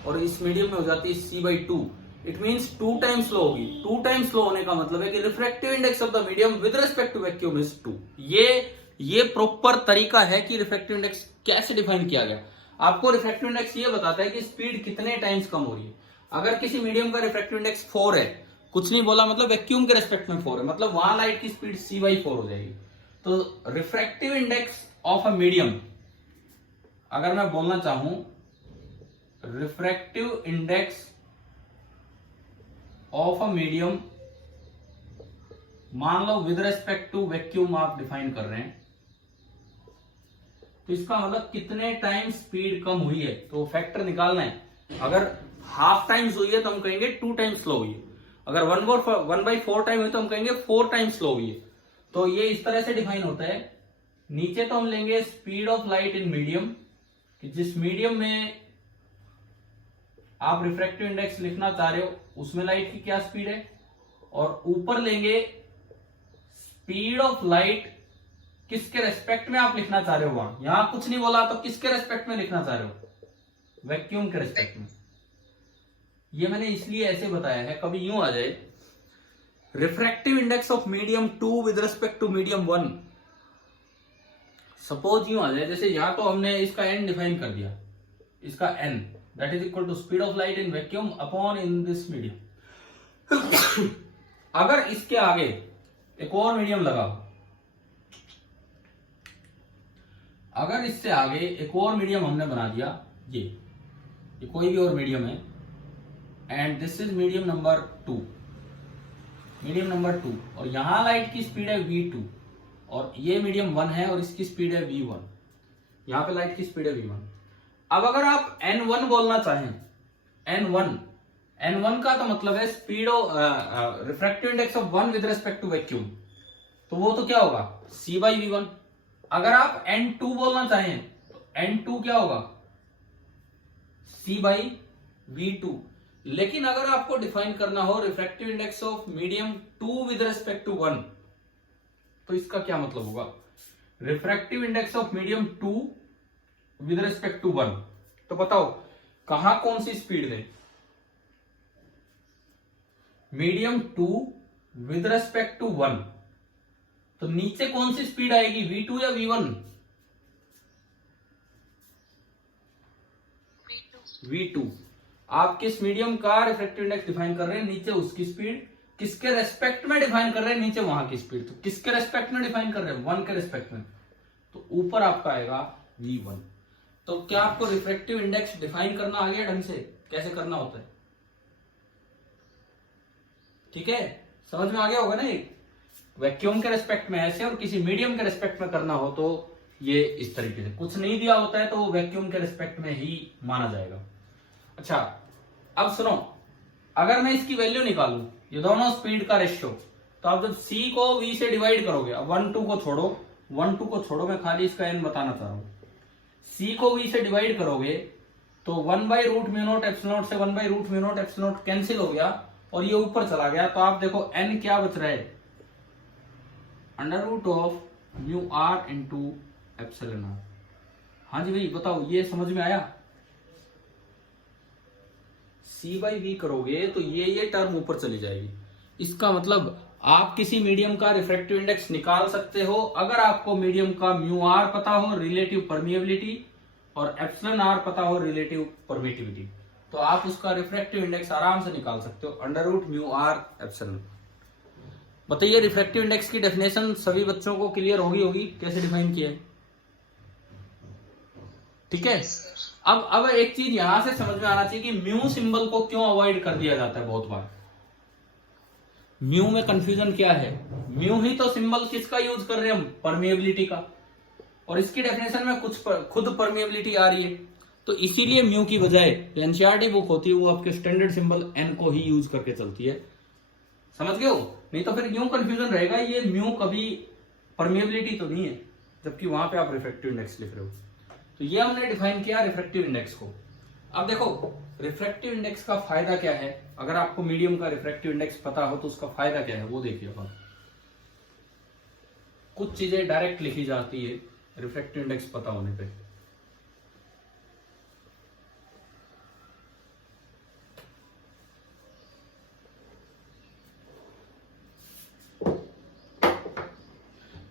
और इस मीडियम में हो जाती है c/2, it means 2 time slow होगी। 2 टाइम स्लो होने का मतलब है कि refractive index of the medium with respect to vacuum is 2। ये प्रॉपर तरीका है कि रिफ्रैक्टिव इंडेक्स कैसे डिफाइन किया गया। आपको रिफ्रैक्टिव इंडेक्स ये बताता है कि स्पीड कितने टाइम्स कम हो रही है। अगर किसी मीडियम का रिफ्रैक्टिव इंडेक्स 4 है, कुछ नहीं बोला, मतलब वैक्यूम के रेस्पेक्ट में 4 है, मतलब वहां लाइट की स्पीड c/4 हो जाएगी। तो refractive index of a medium, अगर मैं बोलना चाहूं refractive index of a medium, मान लो विद रेस्पेक्ट टू वैक्यूम आप डिफाइन कर रहे हैं, तो इसका मतलब कितने टाइम स्पीड कम हुई है, तो फैक्टर निकालना है। अगर हाफ टाइम्स हुई है तो हम कहेंगे 2 टाइम स्लो हुई है, अगर 1/4 टाइम हुई तो हम कहेंगे 4 टाइम स्लो हुई है। तो ये इस तरह से डिफाइन होता है। नीचे तो हम लेंगे speed of light in medium, कि जिस मीडियम में आप रिफ्रैक्टिव इंडेक्स लिखना चाह रहे हो उसमें लाइट की क्या स्पीड है, और ऊपर लेंगे स्पीड ऑफ लाइट किसके रेस्पेक्ट में आप लिखना चाह रहे हो। वहां यहां कुछ नहीं बोला तो किसके रेस्पेक्ट में लिखना चाह रहे हो? वैक्यूम के रेस्पेक्ट में। ये मैंने इसलिए ऐसे बताया है, कभी यूं आ जाए refractive index of medium 2 with respect to medium 1, suppose यूं आ जाए, जैसे यहां तो हमने इसका एन डिफाइन कर दिया, इसका N that is equal to speed of light in vacuum upon in this medium. अगर इसके आगे एक और मीडियम लगा, अगर इससे आगे एक और मीडियम हमने बना दिया, ये कोई भी और मीडियम है, and this is medium number 2, medium number 2, और यहां लाइट की स्पीड है v2 और ये मीडियम 1 है और इसकी स्पीड है v1, यहां पे लाइट की स्पीड है v1। अब अगर आप n1 बोलना चाहें, n1 का तो मतलब है speed of refractive index of 1 with respect to vacuum, तो वो तो क्या होगा c/v1। अगर आप n2 बोलना चाहें तो n2 क्या होगा c/v2। लेकिन अगर आपको डिफाइन करना हो refractive index of medium 2 with respect to 1, तो इसका क्या मतलब होगा? Refractive index of medium 2 with respect to 1, तो बताओ कहां कौन सी स्पीड है? मीडियम 2 विद रिस्पेक्ट टू 1, तो तो नीचे कौन सी स्पीड आएगी, v2 या v1? v2। आप किस मीडियम का रिफ्रैक्टिव इंडेक्स डिफाइन कर रहे हैं, नीचे उसकी स्पीड, किसके रेस्पेक्ट में डिफाइन कर रहे हैं, नीचे वहां की स्पीड। तो किसके रेस्पेक्ट में डिफाइन कर रहे हैं, 1 के रेस्पेक्ट में, तो ऊपर आपका आएगा v1। तो क्या आपको रिफ्रैक्टिव इंडेक्स डिफाइन करना आ गया ढंग से, कैसे करना होता है? ठीक है, समझ में आ गया होगा ना। एक वैक्यूम के रेस्पेक्ट में ऐसे और किसी मीडियम के रेस्पेक्ट में करना हो तो ये इस तरीके से। कुछ नहीं दिया होता है तो वो वैक्यूम के रेस्पेक्ट में ही माना जाएगा। अच्छा, अब सुनो, अगर मैं इसकी वैल्यू निकालूं, ये दोनों स्पीड का रेशियो, तो आप जब c को v से डिवाइड करोगे, अब 1 2 को छोड़ो, 1 2 को छोड़ो, मैं खाली इसका n बताना चाह रहा हूं। c को v से डिवाइड करोगे तो 1/√μ0 से 1/√μ0 कैंसिल हो गया और ये ऊपर चला गया, तो आप देखो n क्या बच रहा है, √μr इंटू एप्सिलॉन r। हाँ जी भाई बताओ, ये समझ में आया? c/v करोगे तो ये टर्म ऊपर चली जाएगी। इसका मतलब आप किसी मीडियम का रिफ्रैक्टिव इंडेक्स निकाल सकते हो अगर आपको मीडियम का μr पता हो, रिलेटिव परमिएबिलिटी, और एप्सिलॉन r पता हो, रिलेटिव परमिटिविटी, तो आप उसका रिफ्रैक्टिव इंडेक्स आराम से निकाल सकते हो, √μr एप्सिलॉन। बताइए, रिफ्रैक्टिव इंडेक्स की डेफिनेशन सभी बच्चों को क्लियर होगी कैसे डिफाइन किया है? ठीक है, अब एक चीज यहां से समझ में आना चाहिए कि म्यू सिंबल को क्यों अवॉइड कर दिया जाता है बहुत बार। म्यू में कंफ्यूजन क्या है, म्यू ही तो सिंबल किसका यूज कर रहे हैं हम, परमिएबिलिटी का, और इसकी डेफिनेशन में खुद परमिएबिलिटी आ रही है, तो इसीलिए म्यू की बजाय एनसीईआरटी बुक होती है वो आपके स्टैंडर्ड सिंबल एन को ही यूज करके चलती है। समझ गए हो? नहीं तो फिर यूं कंफ्यूजन रहेगा, ये म्यू कभी परमिएबिलिटी तो नहीं है, जबकि वहां पे आप रिफ्रैक्टिव इंडेक्स लिख रहे हो। तो ये हमने डिफाइन किया रिफ्रैक्टिव इंडेक्स को। अब देखो रिफ्रैक्टिव इंडेक्स का फायदा क्या है, अगर आपको मीडियम का रिफ्रैक्टिव इंडेक्स पता हो तो उसका फायदा क्या है वो देखिए। अपन कुछ चीजें डायरेक्ट लिखी जाती है रिफ्रैक्टिव इंडेक्स पता होने पे।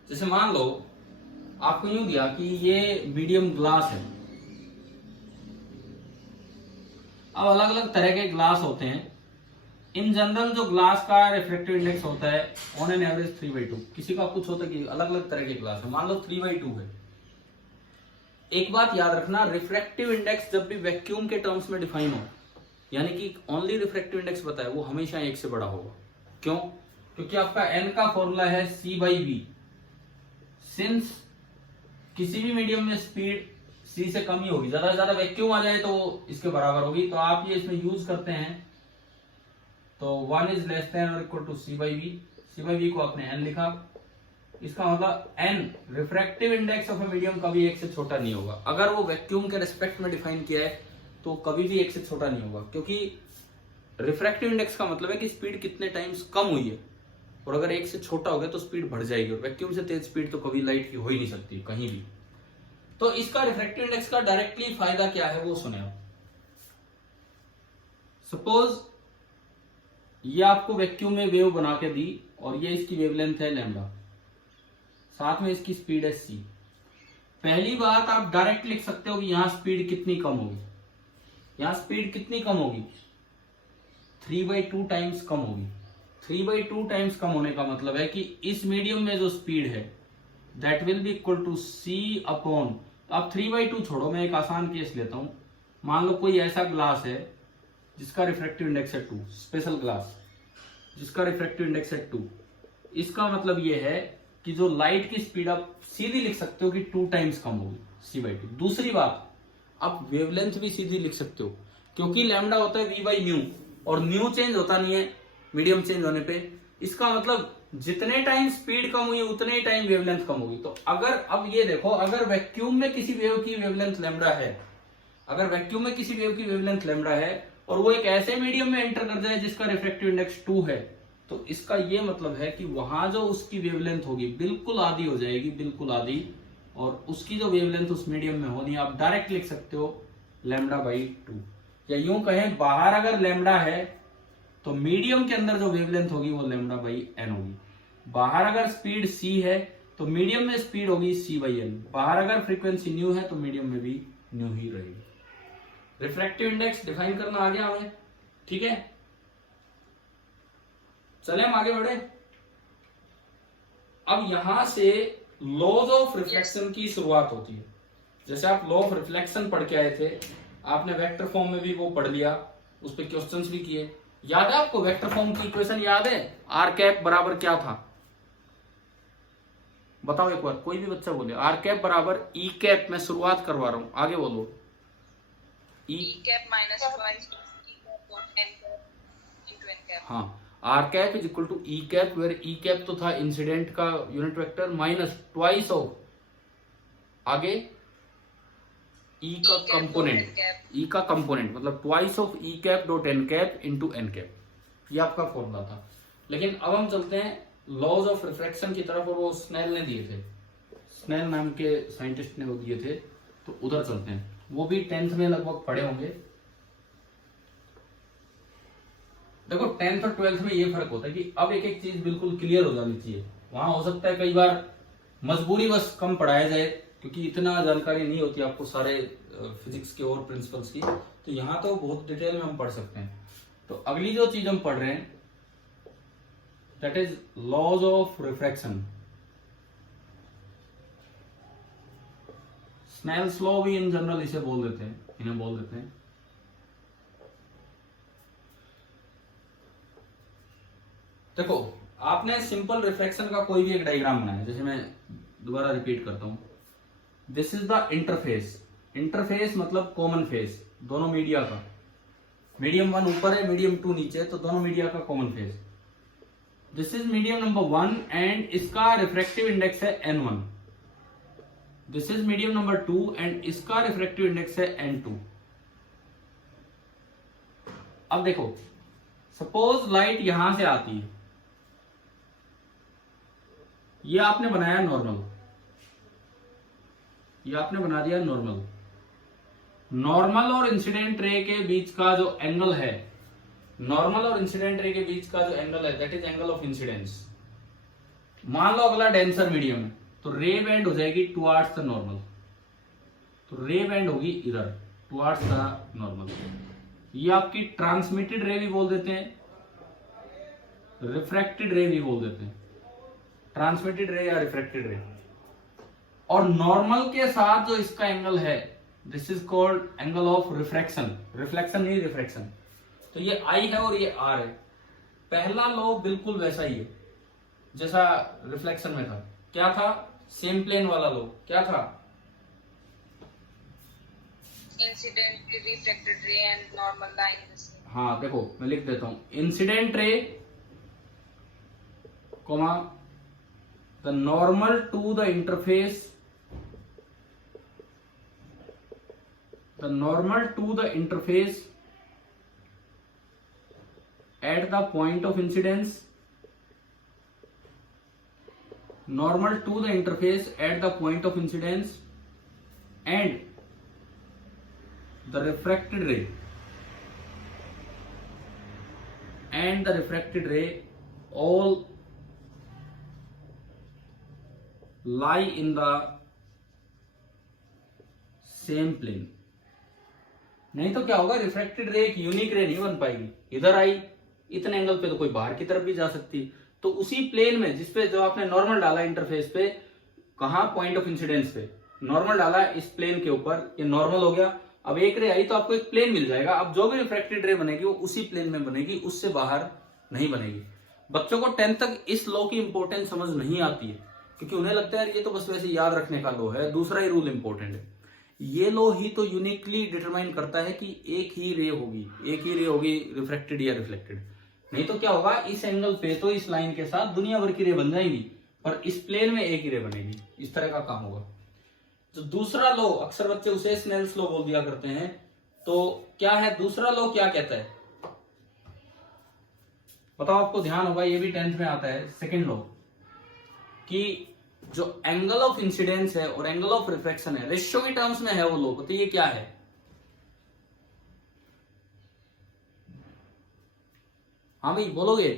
जैसे मान लो आपको यूं दिया कि ये मीडियम ग्लास है। अब अलग अलग तरह के ग्लास होते हैं। इन जनरल जो ग्लास का रिफ्रैक्टिव इंडेक्स होता है ऑन एन एवरेज 3/2। किसी का कुछ होता है कि अलग अलग तरह के ग्लास है, मान लो 3/2 है। एक बात याद रखना, रिफ्रैक्टिव इंडेक्स जब भी वैक्यूम के टर्म्स में डिफाइन हो, यानी कि ओनली रिफ्रैक्टिव इंडेक्स बताए, वो हमेशा 1 से बड़ा होगा। क्यों? क्योंकि आपका n का फॉर्मूला है c/v। सिंस किसी भी मीडियम में स्पीड c से कम ही होगी, ज्यादा से ज्यादा वैक्यूम आ जाए तो इसके बराबर होगी, तो आप ये इसमें यूज करते हैं तो 1 इज लेस देन और इक्वल टू c/v। c/v को आपने n लिखा, इसका मतलब n refractive index of a medium कभी 1 से छोटा नहीं होगा। अगर वो वैक्यूम के रिस्पेक्ट में डिफाइन किया है तो कभी भी 1 से छोटा नहीं होगा, क्योंकि रिफ्रैक्टिव इंडेक्स का मतलब है कि स्पीड कितने टाइम्स कम हुई है, और अगर 1 से छोटा हो गया तो स्पीड बढ़ जाएगी, और वैक्यूम से तेज स्पीड तो कभी लाइट की हो ही नहीं सकती कहीं भी। तो इसका रिफ्रैक्टिव इंडेक्स का डायरेक्टली फायदा क्या है वो सुने आप। सपोज ये आपको वैक्यूम में वेव बना के दी और ये इसकी वेवलेंथ है लैम्डा, साथ में इसकी स्पीड है c। पहली बात आप डायरेक्ट लिख सकते हो कि यहां स्पीड कितनी कम होगी, यहां स्पीड कितनी कम होगी, 3/2 टाइम्स कम होगी। 3/2 टाइम्स कम होने का मतलब है कि इस मीडियम में जो स्पीड है that will be equal to c upon, आप 3/2 छोड़ो, मैं एक आसान केस लेता हूं। मान लो कोई ऐसा ग्लास है जिसका रिफ्रैक्टिव इंडेक्स है 2, स्पेशल ग्लास जिसका रिफ्रैक्टिव इंडेक्स है 2। इसका मतलब ये है कि जो लाइट की स्पीड आप सीधी लिख सकते हो कि 2 टाइम्स कम होगी c/2। दूसरी बात, आप वेवलेंथ भी सीधी लिख सकते हो, क्योंकि लैम्डा होता है v/μ, और म्यू चेंज होता नहीं है मीडियम चेंज होने पे। इसका मतलब जितने टाइम स्पीड कम हुई उतने ही टाइम वेवलेंथ कम होगी। तो अगर अब ये देखो, अगर वैक्यूम में किसी वेव की वेवलेंथ लैम्डा है, अगर वैक्यूम में किसी वेव की वेवलेंथ लैम्डा है और वो एक ऐसे मीडियम में एंटर कर जाए जिसका रिफ्रैक्टिव इंडेक्स 2 है, तो इसका ये मतलब है कि वहां जो उसकी वेवलेंथ होगी बिल्कुल आधी हो जाएगी, बिल्कुल आधी, और उसकी जो वेवलेंथ उस मीडियम में होनी आप डायरेक्ट लिख सकते हो λ/2। या यूं कहें, बाहर अगर लैम्डा है तो मीडियम के अंदर जो वेवलेंथ होगी वो λ/n होगी। बाहर अगर स्पीड c है तो मीडियम में स्पीड होगी c/n। बाहर अगर फ्रीक्वेंसी न्यू है तो मीडियम में भी न्यू ही रहेगी। रिफ्रैक्टिव इंडेक्स डिफाइन करना आ गया हमें, ठीक है। चले हम आगे बढ़े। अब यहां से लॉज ऑफ रिफ्लेक्शन की शुरुआत होती है। जैसे आप लॉ ऑफ रिफ्लेक्शन पढ़ के आए थे, आपने वेक्टर फॉर्म में भी वो पढ़ लिया, उस पर क्वेश्चंस भी किए। याद है आपको वेक्टर फॉर्म की इक्वेशन याद है? आर कैप बराबर क्या था, बताओ एक बार, कोई भी बच्चा बोले। आर कैप बराबर ई कैप, मैं शुरुआत करवा रहा हूं, आगे बोलो। E cap minus twice E cap dot N cap into N cap. हाँ, R cap is equal to E cap, where E cap तो था इंसिडेंट का unit vector, minus twice of आगे ई का कंपोनेंट, ई का component मतलब twice of E cap dot N cap into N cap. ये आपका फॉर्मूला था। लेकिन अब हम चलते हैं लॉज ऑफ रिफ्रैक्शन की तरफ, और वो स्नेल ने दिए थे, स्नेल नाम के साइंटिस्ट ने वो दिए थे, तो उधर चलते हैं। वो भी 10th में लगभग पढ़े होंगे। देखो 10th और 12th में ये फर्क होता है कि अब एक एक चीज बिल्कुल क्लियर हो जानी चाहिए। वहां हो सकता है कई बार मजबूरी बस कम पढ़ाया जाए, क्योंकि इतना जानकारी नहीं होती आपको सारे फिजिक्स के और प्रिंसिपल्स की, तो यहाँ तो बहुत डिटेल में हम पढ़ सकते हैं। तो अगली जो चीज हम पढ़ रहे हैं that is laws of refraction. Snell's law भी इन जनरल इसे बोल देते हैं, इन्हें बोल देते हैं। देखो आपने सिंपल रिफ्रैक्शन का कोई भी एक डायग्राम बनाया, जैसे मैं दोबारा रिपीट करता हूं, this is the interface. Interface मतलब कॉमन फेस दोनों मीडिया का। मीडियम 1 ऊपर है, मीडियम 2 नीचे है, तो दोनों मीडिया का common face. This is medium number 1 and इसका रिफ्रैक्टिव इंडेक्स है n1। This is medium number 2 and इसका रिफ्रैक्टिव इंडेक्स है n2। अब देखो सपोज लाइट यहां से आती है, ये आपने बनाया नॉर्मल, ये आपने बना दिया नॉर्मल। नॉर्मल और इंसिडेंट रे के बीच का जो एंगल है, नॉर्मल और इंसिडेंट रे के बीच का जो एंगल है that is angle of incidence. मान लो अगला डेंसर मीडियम है, तो रे बैंड हो जाएगी टुवार्ड्स द नॉर्मल, तो रे बैंड होगी इधर टुवार्ड्स द नॉर्मल। ये आपकी ट्रांसमिटेड रे भी बोल देते हैं, रिफ्रैक्टेड रे भी बोल देते हैं, ट्रांसमिटेड रे या रिफ्रैक्टेड रे। और नॉर्मल के साथ जो इसका एंगल है this is called angle of refraction, reflection नहीं रिफ्रैक्शन। तो ये आई है और ये आर है। पहला लॉ बिल्कुल वैसा ही है जैसा रिफ्लेक्शन में था। क्या था? सेम प्लेन वाला लॉ क्या था? Incident refracted ray and normal line. हाँ देखो मैं लिख देता हूं, incident ray comma the normal to the interface, the normal to the interface at the point of incidence, normal to the interface at the point of incidence and the refracted ray, and the refracted ray all lie in the same plane। नहीं तो क्या होगा, refracted रे एक unique रे नहीं बन पाएगी। इधर आई इतने एंगल पे तो कोई बाहर की तरफ भी जा सकती, तो उसी प्लेन में जिसपे जो आपने नॉर्मल डाला इंटरफेस पे, कहा पॉइंट ऑफ इंसिडेंस पे नॉर्मल डाला, इस प्लेन के ऊपर ये नॉर्मल हो गया। अब एक रे आई तो आपको एक प्लेन मिल जाएगा। अब जो भी रिफ्रैक्टेड रे बनेगी वो उसी प्लेन में बनेगी, उससे बाहर नहीं बनेगी। बच्चों को 10th तक इस लॉ की इंपॉर्टेंस समझ नहीं आती है, क्योंकि उन्हें लगता है ये तो बस वैसे याद रखने का लॉ है, दूसरा ही रूल इंपॉर्टेंट है। ये लॉ ही तो यूनिकली डिटरमाइन करता है कि एक ही रे होगी रिफ्रैक्टेड या रिफ्लेक्टेड। नहीं तो क्या होगा, इस एंगल पे तो इस लाइन के साथ दुनिया भर की रे बन जाएंगी, पर इस प्लेन में एक ही रे बनेगी। इस तरह का काम होगा। जो दूसरा लॉ, अक्सर बच्चे उसे स्नेल्स लॉ बोल दिया करते हैं। तो क्या है दूसरा लॉ, क्या कहता है बताओ? आपको ध्यान होगा, ये भी 10th में आता है, सेकेंड लॉ, कि जो एंगल ऑफ इंसिडेंस है और एंगल ऑफ रिफ्रैक्शन है, रेशियो की टर्म्स में है वो लॉ। तो ये क्या है? हाँ भाई बोलोगे?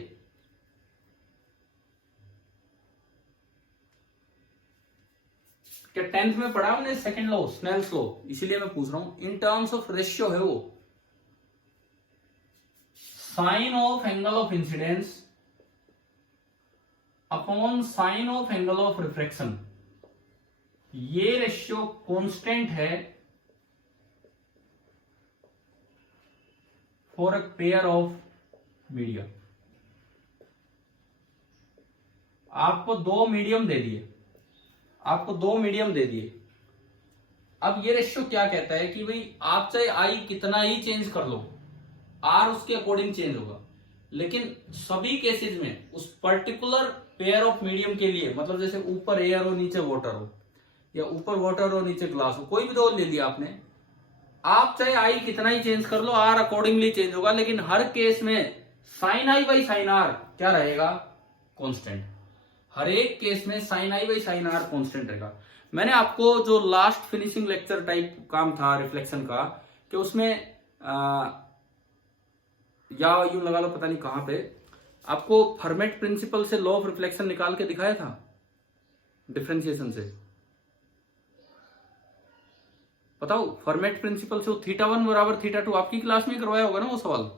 क्या 10th में पढ़ा हमने सेकंड लॉ, स्नेल्स लॉ, इसीलिए मैं पूछ रहा हूं। इन टर्म्स ऑफ रेशियो है वो, sine of angle of incidence upon sine of angle of refraction, ये रेशियो कांस्टेंट है for a pair of media. आपको दो मीडियम दे दिए, आपको दो मीडियम दे दिए। अब ये रेशियो क्या कहता है कि भाई आप चाहे आई कितना ही चेंज कर लो, आर उसके अकॉर्डिंग चेंज होगा, लेकिन सभी केसेस में उस पर्टिकुलर पेयर ऑफ मीडियम के लिए, मतलब जैसे ऊपर एयर हो नीचे वाटर हो, या ऊपर वाटर हो नीचे ग्लास हो, कोई भी दो ले लिया आपने, आप चाहे आई कितना ही चेंज कर लो, आर अकॉर्डिंगली चेंज होगा, लेकिन हर केस में sine I by sine R क्या रहेगा, कांस्टेंट। हर एक केस में sine I by sine are constant रहेगा। मैंने आपको जो लास्ट फिनिशिंग लेक्चर टाइप काम था रिफ्लेक्शन का, कि उसमें या यूं लगा लो पता नहीं कहां पे, आपको फर्मेट प्रिंसिपल से लॉ ऑफ रिफ्लेक्शन निकाल के दिखाया था डिफरेंशिएशन से। बताओ फॉर्मेट प्रिंसिपल से θ1 बराबर θ2 आपकी क्लास में करवाया होगा ना वो सवाल?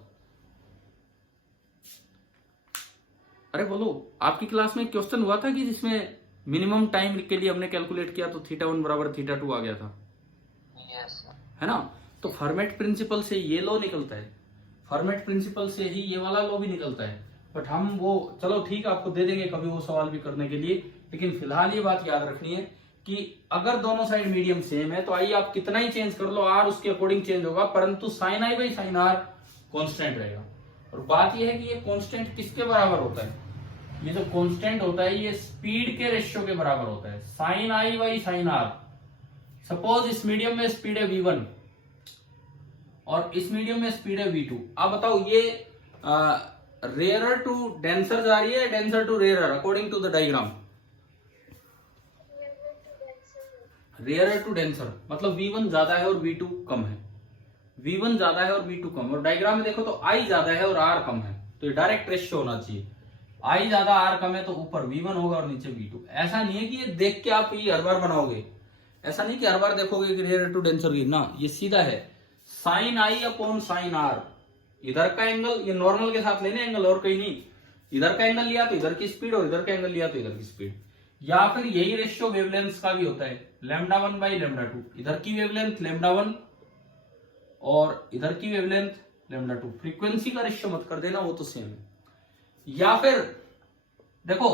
अरे बोलो, आपकी क्लास में क्वेश्चन हुआ था कि जिसमें मिनिमम टाइम के लिए हमने कैलकुलेट किया तो θ1 बराबर θ2 आ गया था? यस है ना? तो फॉर्मेट प्रिंसिपल से ये लॉ निकलता है, फॉर्मेट प्रिंसिपल से ही ये वाला लॉ भी निकलता है। बट हम वो चलो ठीक है आपको दे देंगे कभी वो सवाल भी करने के लिए, लेकिन फिलहाल ये बात याद रखनी है कि अगर दोनों साइड मीडियम सेम है तो आई आप कितना ही चेंज कर लो, आर उसके अकॉर्डिंग चेंज होगा, परंतु sine I by sine are constant रहेगा। और बात यह है कि ये कांस्टेंट किसके बराबर होता है? ये जो कांस्टेंट होता है ये स्पीड के रेशियो के बराबर होता है, sine I by sine r. Suppose इस मीडियम में स्पीड है v1 और इस मीडियम में स्पीड है v2। अब बताओ ये रेयरर टू डेंसर जा रही है, denser to rarer according to the diagram? Rarer to denser, मतलब v1 ज्यादा है और v2 कम है, v1 ज्यादा है और v2 कम है। और डायग्राम में देखो तो i ज्यादा है और r कम है, तो ये डायरेक्ट रेशियो होना चाहिए। i ज्यादा r कम है तो ऊपर v1 होगा और नीचे v2। ऐसा नहीं है कि ये देख के आप ये हर बार बनाओगे, ऐसा नहीं कि हर बार देखोगे कि रेयरर टू डेंसर की, ना, ये सीधा है sine i upon sine r. इधर का एंगल ये नॉर्मल के साथ लेने एंगल, और कहीं नहीं। इधर का एंगल लिया तो इधर की स्पीड, और इधर का एंगल लिया तो इधर की स्पीड। या फिर यही रेशियो वेवलेंथ का भी होता है, λ1 बाई λ2। इधर की वेवलेंथ λ1 और इधर की वेवलेंथ λ2। फ्रीक्वेंसी का रेशियो मत कर देना, वो तो सेम है। या फिर देखो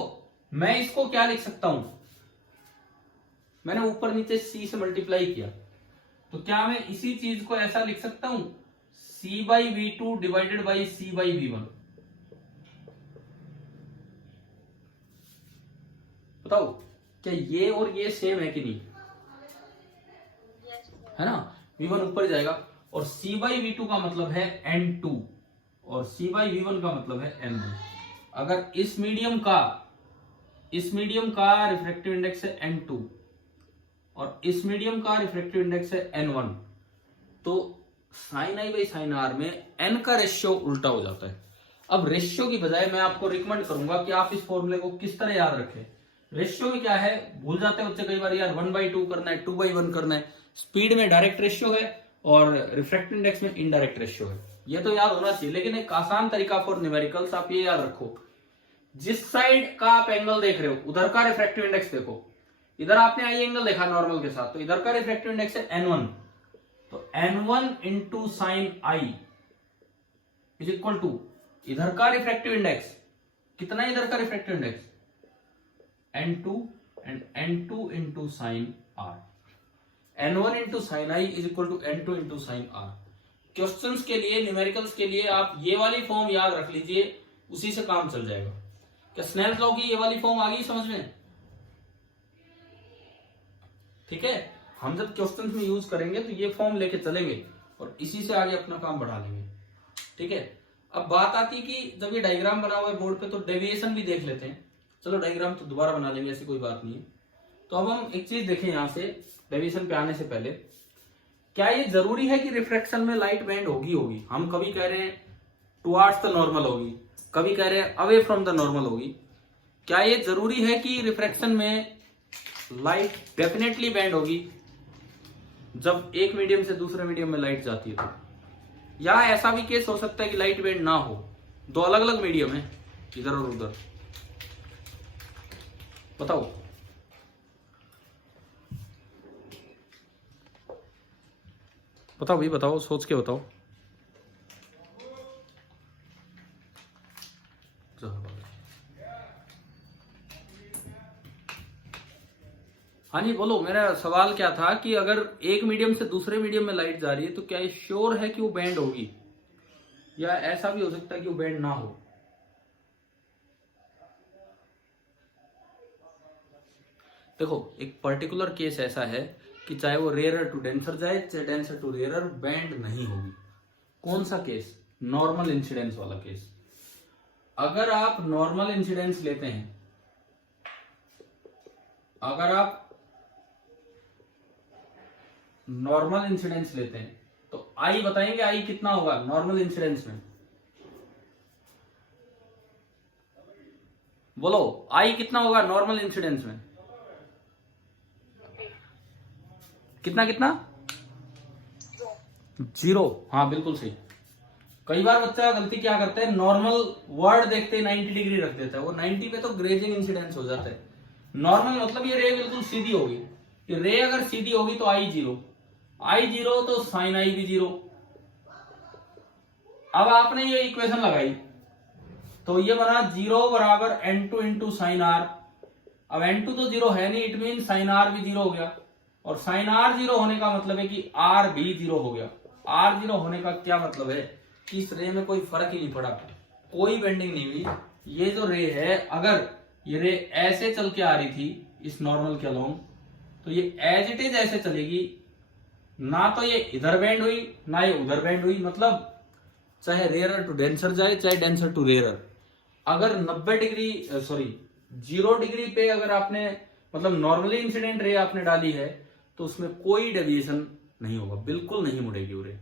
मैं इसको क्या लिख सकता हूं, मैंने ऊपर नीचे c से मल्टीप्लाई किया, तो क्या मैं इसी चीज को ऐसा लिख सकता हूं, c by v2 divided by c by v1? बताओ क्या ये और ये सेम है कि नहीं? है ना? v1 ऊपर जाएगा और c बाई v2 का मतलब है n2 और c बाई v1 का मतलब है n2। अगर इस मीडियम का रिफ्रैक्टिव इंडेक्स है n2 और इस मीडियम का रिफ्रैक्टिव इंडेक्स है n1, तो sign I by sine are में n का रेशियो उल्टा हो जाता है। अब रेशियो की बजाय मैं आपको रिकमेंड करूंगा कि आप इस फॉर्मूले को किस तरह याद रखें। रेशियो में क्या है, भूल जाते हैं बच्चे कई बार, यार 1/2 करना है, 2/1 करना है। स्पीड में डायरेक्ट रेशियो है और रिफ्रैक्टिव इंडेक्स में इनडायरेक्ट रेशियो है, ये तो याद होना चाहिए। लेकिन एक आसान तरीका फॉर न्यूमेरिकल्स आप ये याद रखो, जिस साइड का आप एंगल देख रहे हो उधर का रिफ्रैक्टिव इंडेक्स देखो। इधर आपने आई एंगल देखा नॉर्मल के साथ, तो इधर का रिफ्रैक्टिव इंडेक्स है n1, तो n1 into sine i is equal to इधर का रिफ्रैक्टिव इंडेक्स, कितना है इधर का refractive index, n2 and n2 into sine r. n1 into sine i is equal to n2 into sine r. Questions के लिए, न्यूमेरिकल्स के लिए आप ये वाली फॉर्म याद रख लीजिए, उसी से काम चल जाएगा। क्या स्नेल लॉ की ये वाली फॉर्म आ गई समझ में? ठीक है, हम जब क्वेश्चंस में यूज करेंगे तो ये फॉर्म लेके चलेंगे और इसी से आगे अपना काम बढ़ा लेंगे। ठीक है, अब बात आती कि जब ये डायग्राम बना हुआ है बोर्ड पे तो डेविएशन भी देख लेते हैं। चलो डायग्राम तो दोबारा बना लेंगे, ऐसी कोई बात नहीं है। तो अब हम एक चीज देखें यहां से, डेविएशन पे आने से पहले, क्या ये जरूरी है कि रिफ्रैक्शन में लाइट बेंड होगी? हम कभी कह रहे हैं टुवार्ड्स द नॉर्मल होगी, कभी कह रहे हैं अवे फ्रॉम द नॉर्मल होगी। क्या ये जरूरी है कि रिफ्रैक्शन में लाइट डेफिनेटली बेंड होगी जब एक मीडियम से दूसरे मीडियम में लाइट जाती है तो। या ऐसा भी केस हो सकता है कि लाइट बेंड ना हो, दो अलग अलग मीडियम है इधर और उधर। बताओ बताओ भाई, बताओ, सोच के बताओ। हाँ जी बोलो, मेरा सवाल क्या था कि अगर एक मीडियम से दूसरे मीडियम में लाइट जा रही है तो क्या ये श्योर है कि वो बैंड होगी, या ऐसा भी हो सकता है कि वो बैंड ना हो? देखो एक पर्टिकुलर केस ऐसा है कि चाहे वो रेयर टू डेंसर जाए चाहे डेंसर टू रेयर, बैंड नहीं होगी। कौन सा केस? नॉर्मल इंसिडेंस वाला केस। अगर आप नॉर्मल इंसिडेंस लेते हैं, अगर आप नॉर्मल इंसिडेंस लेते हैं तो आई बताएंगे, आई कितना होगा नॉर्मल इंसिडेंस में? बोलो आई कितना होगा नॉर्मल इंसिडेंस में? कितना कितना? 0। हाँ बिल्कुल सही। कई बार बच्चा गलती क्या करता है, नॉर्मल वर्ड देखते 90 डिग्री रख देता है, वो 90 पे तो ग्रेजिंग इंसिडेंस हो जाता है। नॉर्मल मतलब ये रे बिल्कुल सीधी होगी, ये रे अगर सीधी होगी तो आई 0, आई 0 तो साइन आई भी 0। अब आपने ये इक्वेशन लगाई तो ये बना 0 बराबर n2 इंटू साइन आर। अब n2 तो 0 है नहीं, इट मीन साइन आर भी 0 हो गया, और साइन आर 0 होने का मतलब है कि आर भी 0 हो गया। आर 0 होने का क्या मतलब है कि इस रे में कोई फर्क ही नहीं पड़ा, कोई बेंडिंग नहीं हुई। ये जो रे है, अगर ये रे ऐसे चल के आ रही थी इस नॉर्मल के अलोंग, तो ये एज इट इज ऐसे चलेगी, ना तो ये इधर बेंड हुई ना ये उधर बेंड हुई। मतलब चाहे रेयर टू डेंसर जाए चाहे डेंसर टू रेयर, अगर 90 डिग्री 0 डिग्री पे अगर आपने मतलब नॉर्मली इंसिडेंट रे आपने डाली है तो उसमें कोई डेविएशन नहीं होगा, बिल्कुल नहीं मुड़ेगी वो रे,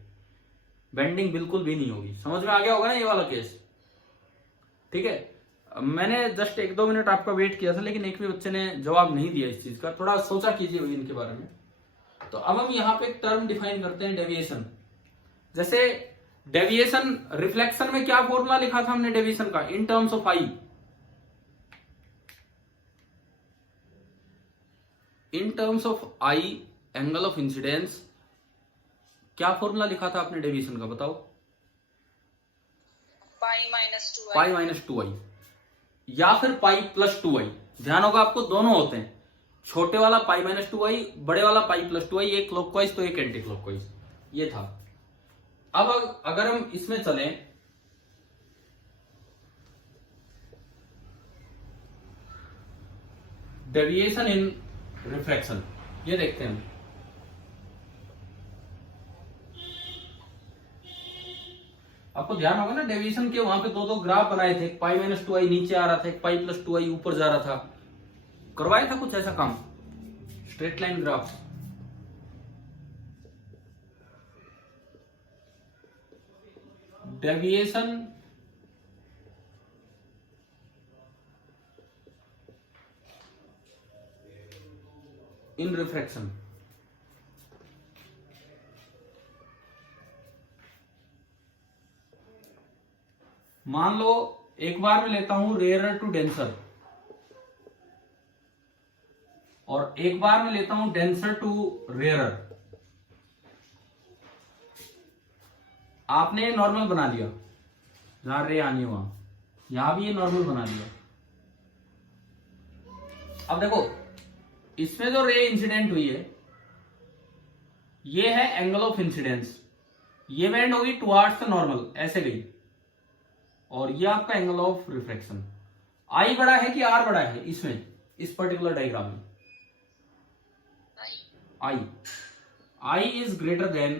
बेंडिंग बिल्कुल भी नहीं होगी। समझ में आ गया होगा ना ये वाला केस? ठीक है, मैंने जस्ट 1-2 मिनट आपका वेट किया था, लेकिन एक भी बच्चे ने जवाब नहीं दिया इस चीज का। थोड़ा सोचा कीजिए इनके बारे में। तो अब हम यहाँ पे एक टर्म डिफाइन करते हैं, डेविएशन। जैसे डेविएशन रिफ्लेक्शन में क्या फॉर्मूला लिखा था हमने डेविएशन का? इन terms of I. In terms of I angle of incidence, क्या फॉर्मूला लिखा था आपने डेविएशन का? बताओ। Pi minus 2i। Pi minus 2i या फिर पाई प्लस 2i। ध्यान होगा आपको, दोनों होते हैं, छोटे वाला पाई माइनस 2i, बड़े वाला पाई प्लस 2i, एक क्लॉकवाइज तो एक एंटी क्लॉकवाइज। ये था। अब अगर हम इसमें चलें, डेविएशन इन रिफ्रैक्शन, ये देखते हैं। आपको ध्यान होगा ना, डेविएशन के वहां पे दो ग्राफ बनाए थे, पाई माइनस 2i नीचे आ रहा था, एक पाई प्लस 2i ऊपर जा रहा था। करवाया था कुछ ऐसा काम, स्ट्रेट लाइन ग्राफ। डेविएशन इन रिफ्रैक्शन, मान लो एक बार मैं लेता हूं रेयर टू डेंसर, और एक बार मैं लेता हूं डेंसर टू रेयरर। आपने नॉर्मल बना लिया, जहां रे आनी है वहां, यहां भी ये नॉर्मल बना लिया। अब देखो इसमें जो रे इंसिडेंट हुई है, ये है एंगल ऑफ इंसिडेंस, ये बेंड होगी टुवार्ड्स द नॉर्मल, ऐसे गई, और ये आपका एंगल ऑफ रिफ्रैक्शन। आई बड़ा है कि आर बड़ा है इसमें, इस पर्टिकुलर डायग्राम में? I is greater than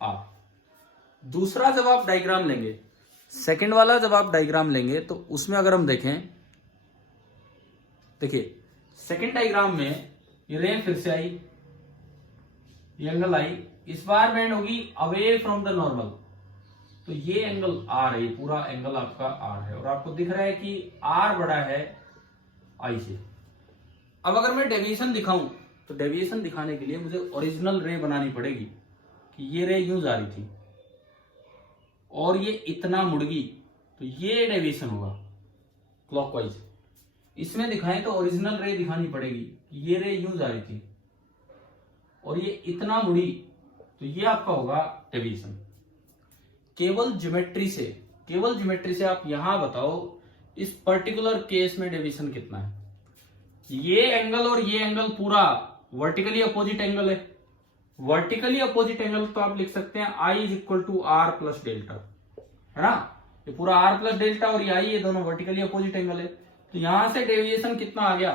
are. दूसरा जब आप डायग्राम लेंगे, सेकंड वाला जब आप डायग्राम लेंगे, तो उसमें अगर हम देखें, देखिए सेकंड डायग्राम में ये रे फिर से आई, ये एंगल आई, इस बार बेंड होगी अवे फ्रॉम द नॉर्मल, तो ये एंगल आर है, पूरा एंगल आपका आर है, और आपको दिख रहा है कि आर बड़ा है आई से। अब अगर मैं डेविएशन दिखाऊं तो डेविएशन दिखाने के लिए मुझे ओरिजिनल रे बनानी पड़ेगी कि ये रे यूं जा रही थी और ये इतना मुड़ गई, तो ये डेविएशन होगा क्लॉकवाइज। इसमें दिखाएं तो ओरिजिनल रे दिखानी पड़ेगी कि ये रे यूं जा रही थी और ये इतना मुड़ी, तो ये आपका होगा डेविएशन। केवल ज्योमेट्री से आप यहां बताओ इस पर्टिकुलर केस में डेविएशन कितना है। ये एंगल और ये एंगल पूरा वर्टिकली अपोजिट एंगल है। वर्टिकली अपोजिट एंगल तो आप लिख सकते हैं I is equal to r plus delta, है ना। ये पूरा आर प्लस डेल्टा और ये I, ये दोनों वर्टिकली अपोजिट एंगल है। तो यहां से डेविएशन कितना आ गया,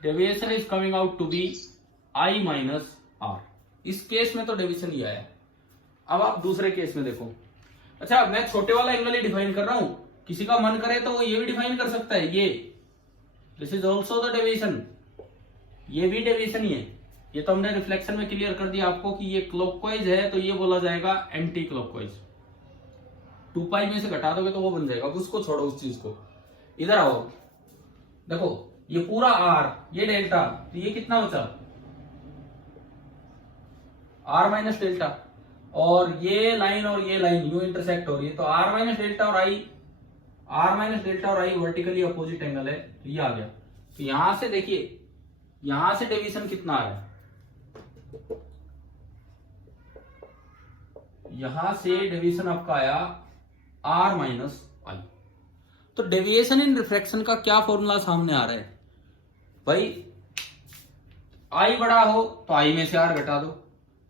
deviation is coming out to be I minus r. इस केस में तो डेविएशन ही आया। अब आप दूसरे केस में देखो। अच्छा, मैं छोटे वाला एंगल ही डिफाइन कर रहा हूं, किसी का मन करे तो वो ये भी डिफाइन कर सकता है। ये this is also the deviation, ये भी डेविएशन ही है। ये तो हमने रिफ्लेक्शन में क्लियर कर दिया आपको कि ये क्लॉकवाइज है, तो ये बोला जाएगा एंटी क्लॉकवाइज। 2 पाई में से घटा दोगे तो वो बन जाएगा, उसको छोड़ो उस चीज को। इधर आओ, देखो ये पूरा आर, ये डेल्टा, तो ये कितना बचा, आर माइनस डेल्टा। और ये लाइन और ये लाइन यू इंटरसेक्ट हो रही है, तो आर माइनस डेल्टा और आई वर्टिकली अपोजिट एंगल है, तो ये आ गया। तो यहां से देखिए, यहां से डेविएशन कितना आ रहा है, यहां से डेविएशन आपका आया आर माइनस आई। तो डेविएशन इन रिफ्रैक्शन का क्या फॉर्मूला सामने आ रहा है भाई, आई बड़ा हो तो आई में से आर घटा दो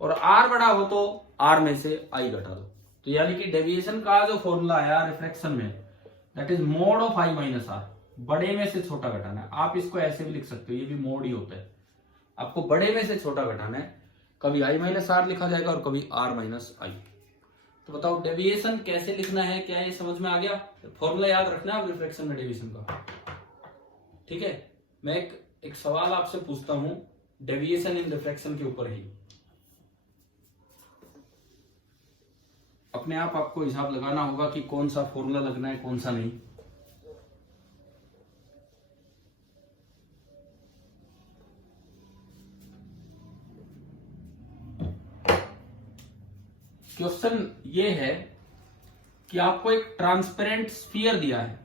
और आर बड़ा हो तो आर में से आई घटा दो। तो यानी कि डेविएशन का जो फॉर्मूला आया रिफ्रैक्शन में, that is mod of i minus r. बड़े में से छोटा घटाना है, आप इसको ऐसे भी लिख सकते हो, ये भी मोड ही होता है। आपको बड़े में से छोटा घटाना है, कभी आई माइनस आर लिखा जाएगा और कभी आर माइनस आई। तो बताओ डेविएशन कैसे लिखना है, क्या ये समझ में आ गया। फॉर्मूला याद रखना है रिफ्रैक्शन में डेविएशन का, ठीक है। मैं एक सवाल आपसे पूछता हूं डेविएशन इन रिफ्रैक्शन के ऊपर ही, अपने आप आपको हिसाब लगाना होगा कि कौन सा फॉर्मूला लगना है कौन सा नहीं। क्वेश्चन ये है कि आपको एक ट्रांसपेरेंट स्फीयर दिया है,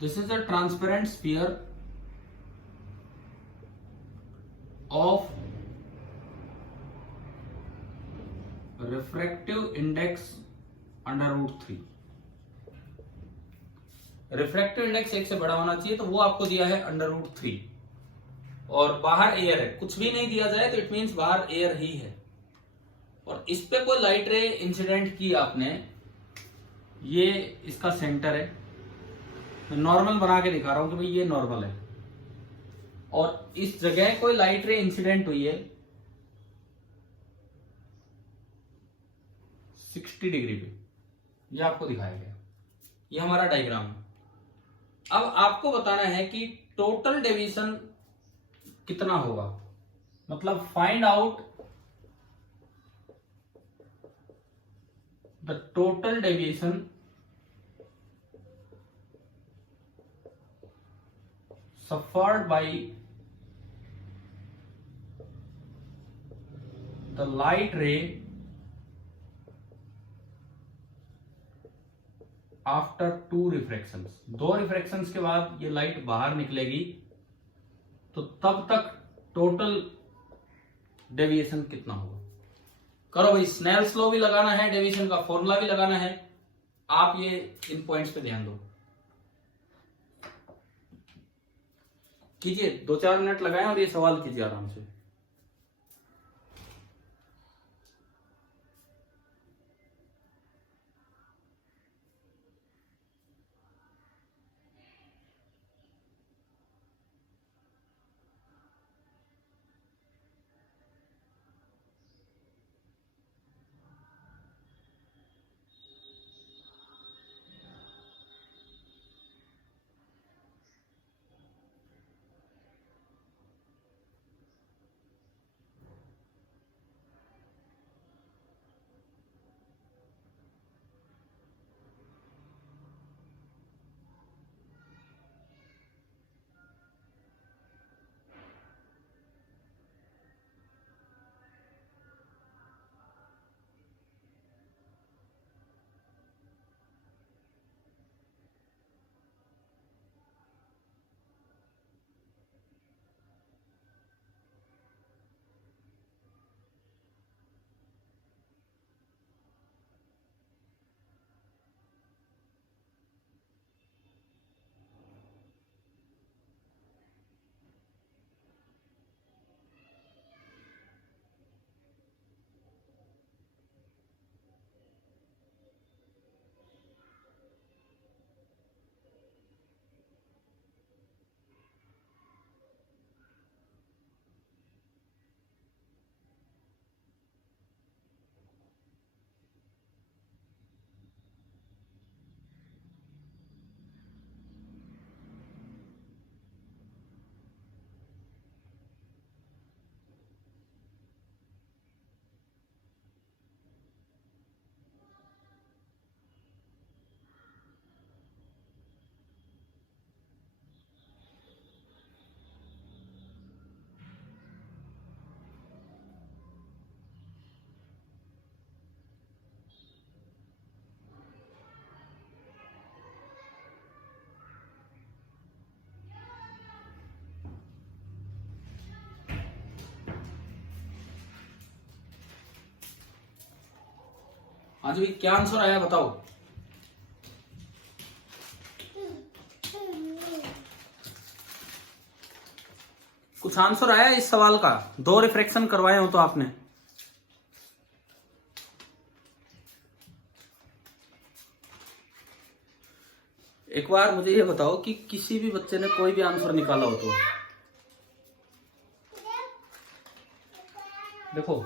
this is a transparent sphere of refractive index √3। Refractive index 1 से बड़ा होना चाहिए, तो वो आपको दिया है √3 और बाहर एयर है। कुछ भी नहीं दिया जाए तो इट मींस बाहर एयर ही है और इस पे कोई लाइट रे इंसिडेंट की आपने, ये इसका सेंटर है। मैं नॉर्मल बना के दिखा रहा हूं कि भाई ये नॉर्मल है और इस जगह कोई लाइट रे इंसिडेंट हुई है 60 डिग्री पे, ये आपको दिखाया गया। ये हमारा डायग्राम है। अब आपको बताना है कि टोटल डेविएशन कितना होगा, मतलब find out the total deviation suffered by the light ray after 2 रिफ्रैक्शंस। 2 रिफ्रैक्शंस के बाद ये लाइट बाहर निकलेगी, तो तब तक टोटल डेविएशन कितना होगा। करो भाई, स्नेल्स लॉ भी लगाना है, डेविएशन का फॉर्मूला भी लगाना है। आप ये इन पॉइंट्स पे ध्यान दो, कीजिए 2-4 मिनट लगाएं और ये सवाल कीजिए आराम से। आज भी क्या आंसर आया बताओ। कुछ आंसर आया इस सवाल का? 2 रिफ्रैक्शन करवाए हो तो आपने। एक बार मुझे ये बताओ कि किसी भी बच्चे ने कोई भी आंसर निकाला हो तो देखो,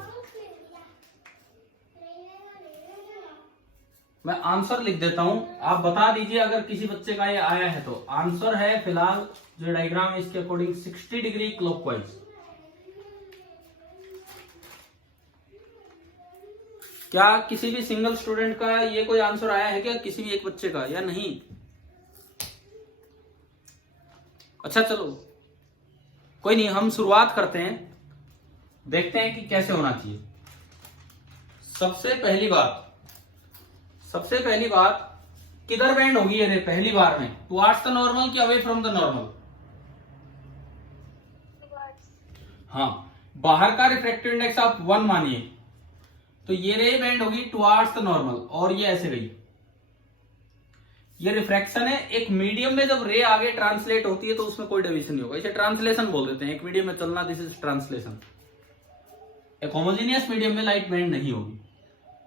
मैं आंसर लिख देता हूं, आप बता दीजिए अगर किसी बच्चे का ये आया है तो। आंसर है फिलहाल जो डायग्राम है इसके अकॉर्डिंग 60 डिग्री क्लॉकवाइज। क्या किसी भी सिंगल स्टूडेंट का ये कोई आंसर आया है क्या, किसी भी एक बच्चे का, या नहीं? अच्छा चलो कोई नहीं, हम शुरुआत करते हैं, देखते हैं कि कैसे होना चाहिए। सबसे पहली बात किधर बेंड होगी ये रे पहली बार में, टुवर्ड्स द नॉर्मल कि अवे फ्रॉम द नॉर्मल? हाँ, बाहर का रिफ्रैक्टिव इंडेक्स आप 1 मानिए तो ये रे बेंड होगी टुवर्ड्स द नॉर्मल, और ये ऐसे गई। ये रिफ्रैक्शन है। एक मीडियम में जब रे आगे ट्रांसलेट होती है तो उसमें कोई डेविएशन नहीं होगा, इसे ट्रांसलेशन बोल देते हैं। एक मीडियम में चलना, दिस इज ट्रांसलेशन। एक होमोजेनियस मीडियम में लाइट बेंड नहीं होगी।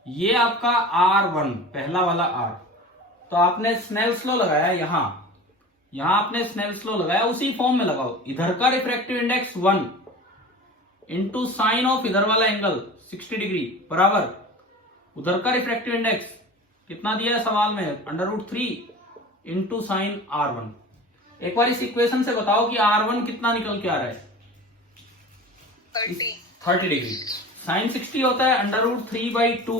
ये आपका R1 पहला वाला R, तो आपने स्नेल्स लॉ लगाया यहां आपने स्नेल्स लॉ लगाया, उसी फॉर्म में लगाओ। इधर का refractive index 1 into sine of इधर वाला एंगल 60 डिग्री बराबर उधर का रिफ्रैक्टिव इंडेक्स कितना दिया है सवाल में, √3 इंटू साइन R1। एक बार इस इक्वेशन से बताओ कि R1 कितना निकल के आ रहा है? 30 डिग्री। साइन 60 होता है √3/2,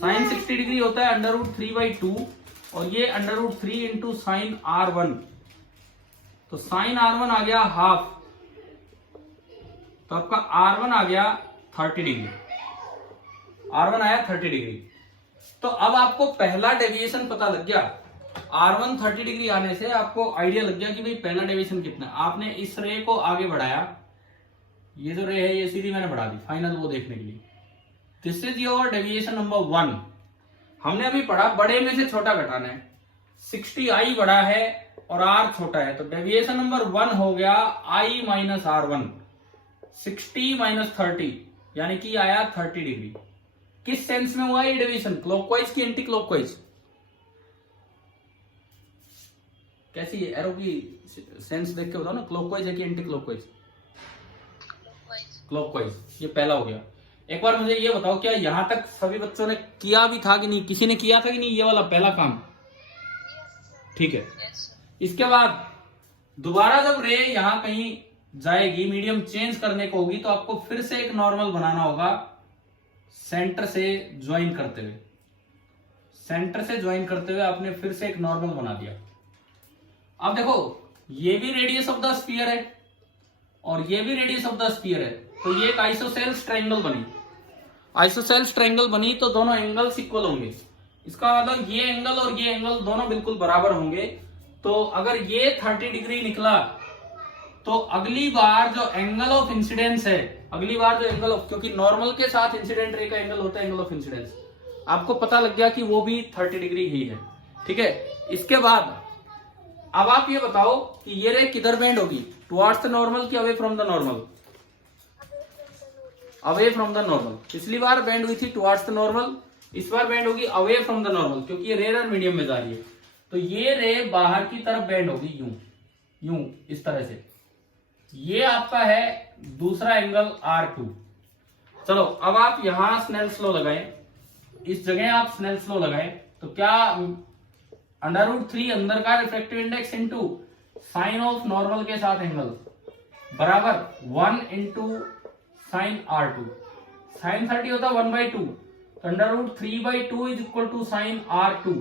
साइन 60 डिग्री होता है √3/2, और ये √3 इंटू साइन R1, तो साइन R1 आ गया हाफ, तो आपका R1 आ गया 30 डिग्री। R1 आया 30 डिग्री। तो अब आपको पहला डेविएशन पता लग गया। R1 30 डिग्री आने से आपको आइडिया लग गया कि भाई पहला डेविएशन कितना है। आपने इस रे को आगे बढ़ाया, ये जो रे है ये सीधी मैंने बढ़ा दी फाइनल वो देखने के लिए। This is your deviation number 1। हमने अभी पढ़ा बड़े में से छोटा घटाना है। 60i बड़ा है और r छोटा है, तो डेविएशन नंबर 1 हो गया i माइनस R1। 60 माइनस 30 यानी कि आया 30 डिग्री। किस सेंस में हुआ ये डेविएशन, क्लॉकवाइज की एंटी क्लॉकवाइज? कैसी है एरो की सेंस देख के बताओ ना, क्लॉकवाइज है कि एंटी क्लॉकवाइज? क्लॉकवाइज। ये पहला हो गया। एक बार मुझे ये बताओ, क्या यहां तक सभी बच्चों ने किया भी था कि नहीं? किसी ने किया था कि नहीं ये वाला पहला काम? ठीक है। इसके बाद दोबारा जब रे यहां कहीं जाएगी, मीडियम चेंज करने को होगी, तो आपको फिर से एक नॉर्मल बनाना होगा सेंटर से ज्वाइन करते हुए। सेंटर से ज्वाइन करते हुए आपने फिर से एक नॉर्मल बना दिया। अब देखो ये भी रेडियस ऑफ द स्फीयर है और ये भी रेडियस ऑफ द स्फीयर है, तो ये एक आइसोसेल्स ट्रायंगल बनी। आइसोसेल्स ट्रायंगल बनी तो दोनों एंगल्स इक्वल होंगे। इसका मतलब ये एंगल और ये एंगल दोनों बिल्कुल बराबर होंगे। तो अगर ये 30 डिग्री निकला तो अगली बार जो एंगल ऑफ इंसिडेंस है, अगली बार जो एंगल ऑफ, क्योंकि नॉर्मल के साथ इंसिडेंट रे का एंगल होता है एंगल ऑफ इंसिडेंस, आपको पता लग गया कि वो भी 30 डिग्री ही है। ठीक है। इसके बाद अब आप ये बताओ कि ये रे किधर बेंड होगी, टुवर्ड्स द नॉर्मल कि away from the normal? Away from the normal. पिछली बार बेंड हुई थी टुवर्ड्स द नॉर्मल, इस बार बेंड होगी अवे फ्रॉम द नॉर्मल, क्योंकि ये रेयर मीडियम में जा रही है। तो ये रे बाहर की तरफ बेंड होगी यूं इस तरह से। ये आपका है दूसरा एंगल R2। चलो अब आप यहां स्नेल्स लॉ लगाएं, इस जगह आप स्नेल्स लॉ लगाएं, तो क्या √3 अंदर का refractive index into sine of normal के साथ एंगल बराबर 1 इंटू साइन R2। साइन 30 होता 1/2, तो √3/2 is equal to sign R2,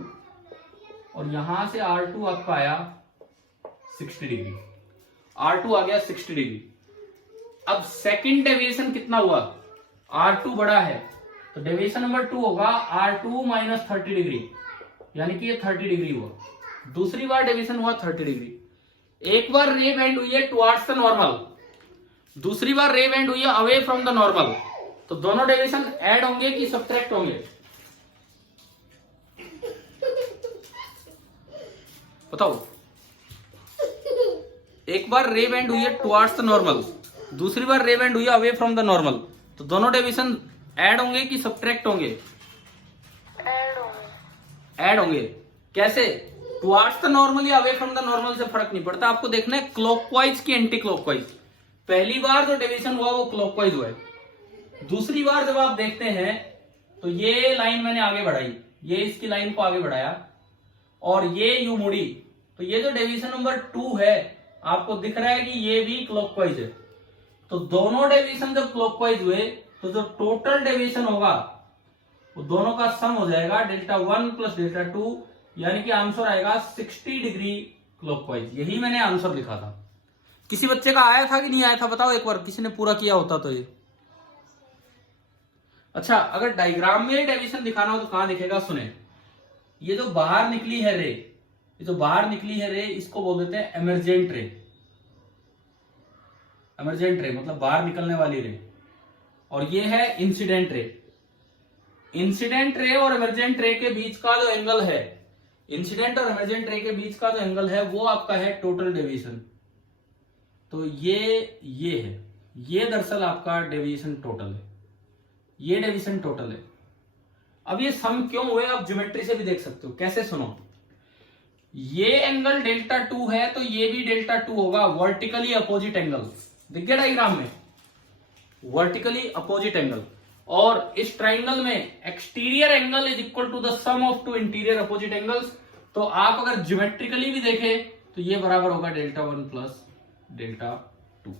और यहां से R2 आपका आया 60 डिग्री। R2 आ गया 60 डिग्री। अब सेकंड डेविएशन कितना हुआ? R2 बड़ा है तो डेविएशन नंबर 2 होगा R2 माइनस 30 डिग्री, यानी कि ये 30 डिग्री हुआ। दूसरी बार डेविएशन हुआ 30 डिग्री। एक बार रे बेंड हुई है टुवर्ड्स द नॉर्मल, दूसरी बार रे बेंड हुई है अवे फ्रॉम द नॉर्मल, तो दोनों डेविएशन ऐड होंगे कि सब्ट्रैक्ट होंगे? बताओ। एक बार रे बेंड हुई है टुवर्ड्स द नॉर्मल, दूसरी बार रे बेंड हुई है अवे फ्रॉम द नॉर्मल, तो दोनों डेविएशन ऐड होंगे कि सब्ट्रैक्ट होंगे? ऐड होंगे। कैसे? टुवर्ड्स द नॉर्मल या अवे फ्रॉम द नॉर्मल से फर्क नहीं पड़ता, आपको देखना है क्लॉकवाइज की एंटी क्लॉकवाइज। पहली बार जो डेविएशन हुआ वो क्लॉकवाइज हुआ है, दूसरी बार जब आप देखते हैं तो ये लाइन मैंने आगे बढ़ाई, ये इसकी लाइन को आगे बढ़ाया और ये यू मुड़ी, तो ये जो डेविएशन नंबर 2 है आपको दिख रहा है कि ये भी क्लॉकवाइज है। तो दोनों डेविएशन जब क्लॉकवाइज हुए तो जो टोटल डेविएशन होगा वो दोनों का सम हो जाएगा Δ1 + Δ2, यानी कि आंसर आएगा 60 डिग्री क्लॉकवाइज। यही मैंने आंसर लिखा था। किसी बच्चे का आया था कि नहीं आया था बताओ एक बार, किसी ने पूरा किया होता तो ये। अच्छा, अगर डायग्राम में डेविएशन दिखाना हो तो कहां दिखेगा? सुने, ये जो बाहर निकली है रे, ये जो बाहर निकली है रे, इसको बोल देते हैं एमर्जेंट रे। एमर्जेंट रे मतलब बाहर निकलने वाली रे, और ये है इंसिडेंट रे। इंसिडेंट रे और एमर्जेंट रे के बीच का जो एंगल है, इंसिडेंट और एमर्जेंट रे के बीच का जो एंगल है वो आपका है टोटल डेविएशन। तो ये है, ये दरअसल आपका डेविएशन टोटल है, ये डेविएशन टोटल है। अब ये सम क्यों हुए आप ज्योमेट्री से भी देख सकते हो। कैसे? सुनो, ये एंगल Δ2 है तो ये भी Δ2 होगा, वर्टिकली अपोजिट एंगल। दिख गया डायग्राम में, वर्टिकली अपोजिट एंगल। और इस ट्राइंगल में exterior angle is equal to the sum of two interior opposite angles. तो आप अगर ज्योमेट्रिकली भी देखें तो ये बराबर होगा Δ1 + Δ2।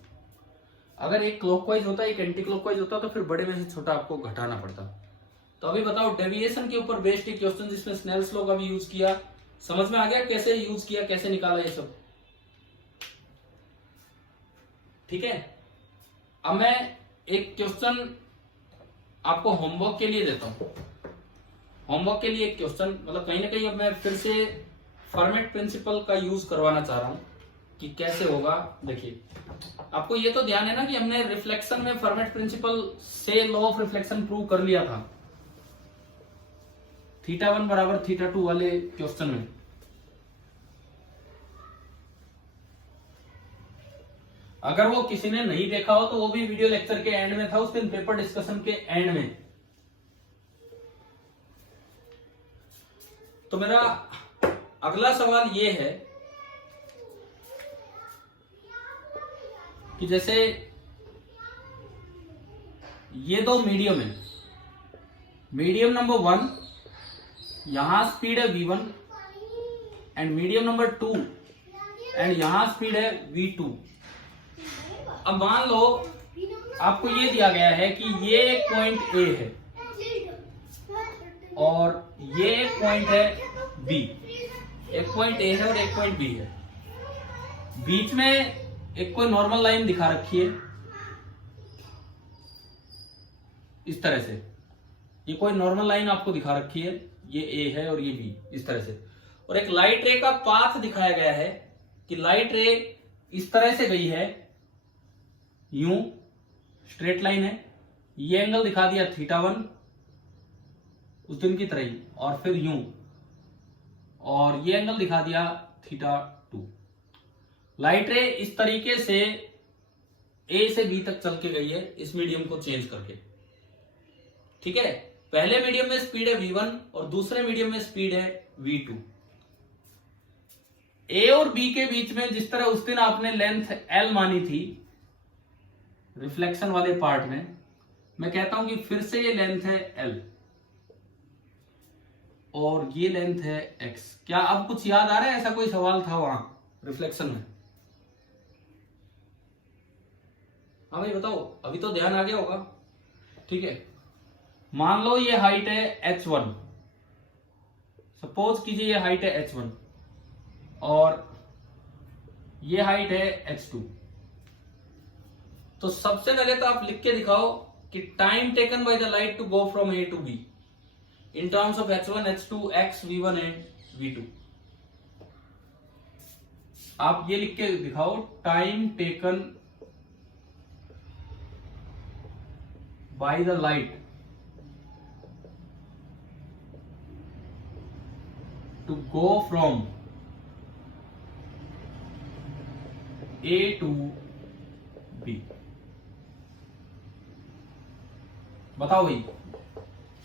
अगर एक क्लॉकवाइज होता एक एंटी क्लॉकवाइज होता तो फिर बड़े में से छोटा आपको घटाना पड़ता। तो अभी बताओ, डेविएशन के ऊपर बेस्ड एक क्वेश्चन जिसमें स्नेल्स लॉ का भी यूज किया, समझ में आ गया कैसे यूज किया, कैसे निकाला ये सब? ठीक है। अब मैं एक क्वेश्चन आपको होमवर्क के लिए देता हूं। होमवर्क के लिए एक क्वेश्चन, मतलब कहीं ना कहीं अब मैं फिर से फॉर्मेट प्रिंसिपल का यूज करवाना चाह रहा हूं कि कैसे होगा। देखिए, आपको ये तो ध्यान है ना कि हमने रिफ्लेक्शन में फॉर्मेट प्रिंसिपल से लॉ ऑफ रिफ्लेक्शन प्रूव कर लिया था θ1 = θ2 वाले क्वेश्चन में। अगर वो किसी ने नहीं देखा हो तो वो भी वीडियो लेक्चर के एंड में था, उस दिन पेपर डिस्कशन के एंड में। तो मेरा अगला सवाल ये है कि जैसे ये दो मीडियम है, मीडियम नंबर 1 यहां स्पीड है v1 and medium number 2 and यहां स्पीड है v2। अब मान लो आपको ये दिया गया है कि ये एक पॉइंट A है और ये एक पॉइंट है B। एक पॉइंट A है और एक पॉइंट B है, बीच में एक कोई नॉर्मल लाइन दिखा रखी है इस तरह से। ये कोई नॉर्मल लाइन आपको दिखा रखी है, ये A है और ये B इस तरह से। और एक लाइट रे का पाथ दिखाया गया है कि लाइट रे इस तरह से गई है, यूं स्ट्रेट लाइन है, ये एंगल दिखा दिया θ1 उस दिन की तरह ही, और फिर यूं, और ये एंगल दिखा दिया θ2। लाइट रे इस तरीके से A से B तक चल के गई है इस मीडियम को चेंज करके। ठीक है, पहले मीडियम में स्पीड है v1 और दूसरे मीडियम में स्पीड है v2। A और B के बीच में जिस तरह उस दिन आपने लेंथ L मानी थी रिफ्लेक्शन वाले पार्ट में, मैं कहता हूं कि फिर से ये लेंथ है L और ये लेंथ है X। क्या अब कुछ याद आ रहा है? ऐसा कोई सवाल था वहां रिफ्लेक्शन में? हाँ भाई बताओ, अभी तो ध्यान आ गया होगा। ठीक है, मान लो ये हाइट है h1, सपोज कीजिए ये हाइट है h1 और ये हाइट है h2। तो सबसे पहले तो आप लिख के दिखाओ कि time taken by the light to go from A to B in terms of h1, h2, x, v1 and v2। आप ये लिख के दिखाओ, time taken by the light to go from A to B। बताओ भाई,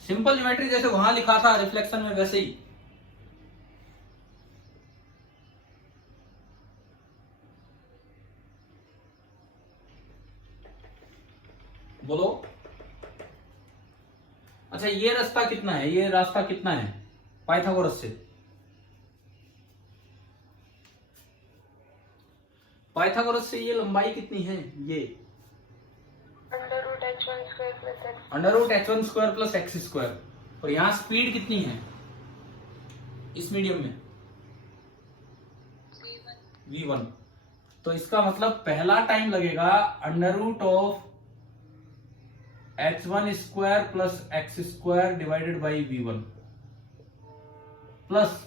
simple geometry जैसे वहां लिखा था रिफ्लेक्शन में वैसे ही। बोलो। अच्छा, ये रास्ता कितना है, ये रास्ता कितना है पाइथागोरस से? पाइथागोरस से ये लंबाई कितनी है? ये under root h1 square plus x square. और यहां स्पीड कितनी है इस मीडियम में? v1। तो इसका मतलब पहला टाइम लगेगा under root of h1 square plus x square divided by v1 plus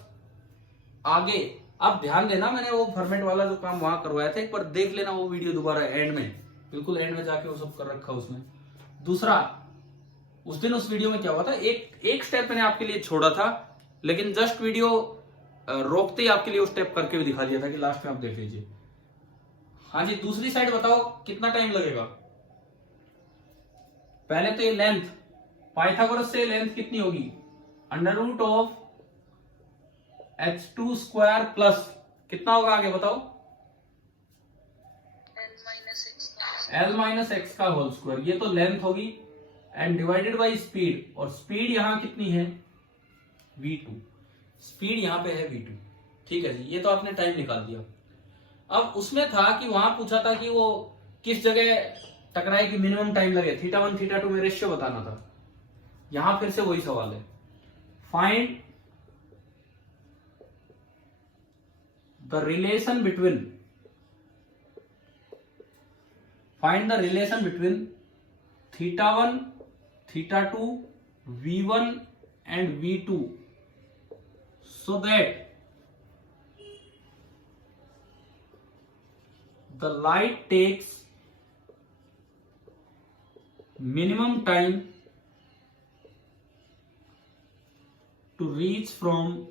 आगे। आप ध्यान देना, मैंने वो फॉर्मेट वाला जो काम वहां करवाया था, एक बार देख लेना वो वीडियो दोबारा एंड में, बिल्कुल एंड में जाके वो सब कर रखा उसमें। दूसरा, उस दिन उस वीडियो में क्या हुआ था, एक स्टेप मैंने आपके लिए छोड़ा था, लेकिन जस्ट वीडियो रोकते ही आपके लिए वो स्टेप करके भी दिखा दिया था कि लास्ट में आप देख लीजिए। हाँ जी, दूसरी साइड बताओ कितना टाइम लगेगा? पहले तो ये लेंथ, पाइथागोरस से लेंथ कितनी होगी? Under root of h2 square plus कितना होगा आगे बताओ? l माइनस एक्स का होल स्क्वायर। ये तो लेंथ होगी एंड डिवाइडेड बाई स्पीड, और स्पीड यहां कितनी है? v2। स्पीड यहां पे है v2। ठीक है जी, ये तो आपने टाइम निकाल दिया। अब उसमें था कि वहां पूछा था कि वो किस जगह टकराए कि मिनिमम टाइम लगे, θ1 θ2 में रेशियो बताना था। यहां फिर से वही सवाल है, find the relation between θ1 θ2 v1 and v2 so that the light takes minimum time to reach from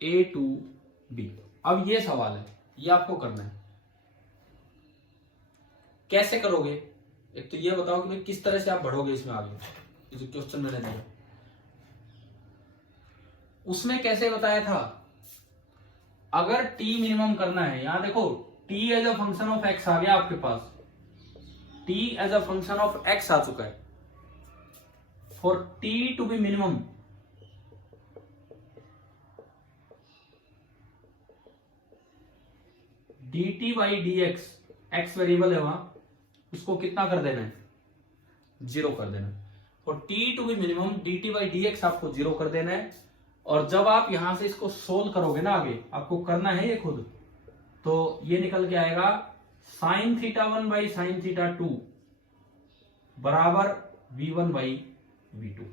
A to B। अब ये सवाल है, ये आपको करना है। कैसे करोगे? एक तो ये बताओ कि भाई किस तरह से आप बढ़ोगे इसमें आगे, ये जो क्वेश्चन मैंने दिया उसमें कैसे बताया था। अगर t मिनिमम करना है, यहां देखो t as a function of x आ गया आपके पास, t as a function of x आ चुका है। For t to be minimum, dt by dx, x variable है वहां, उसको कितना कर देना है? 0 कर देना है। और t to be minimum dt by dx आपको 0 कर देना है। और जब आप यहां से इसको सोल्व करोगे ना, आगे आपको करना है ये खुद, तो ये निकल के आएगा sin θ1 बाई sin θ2 बराबर v1 बाई v2।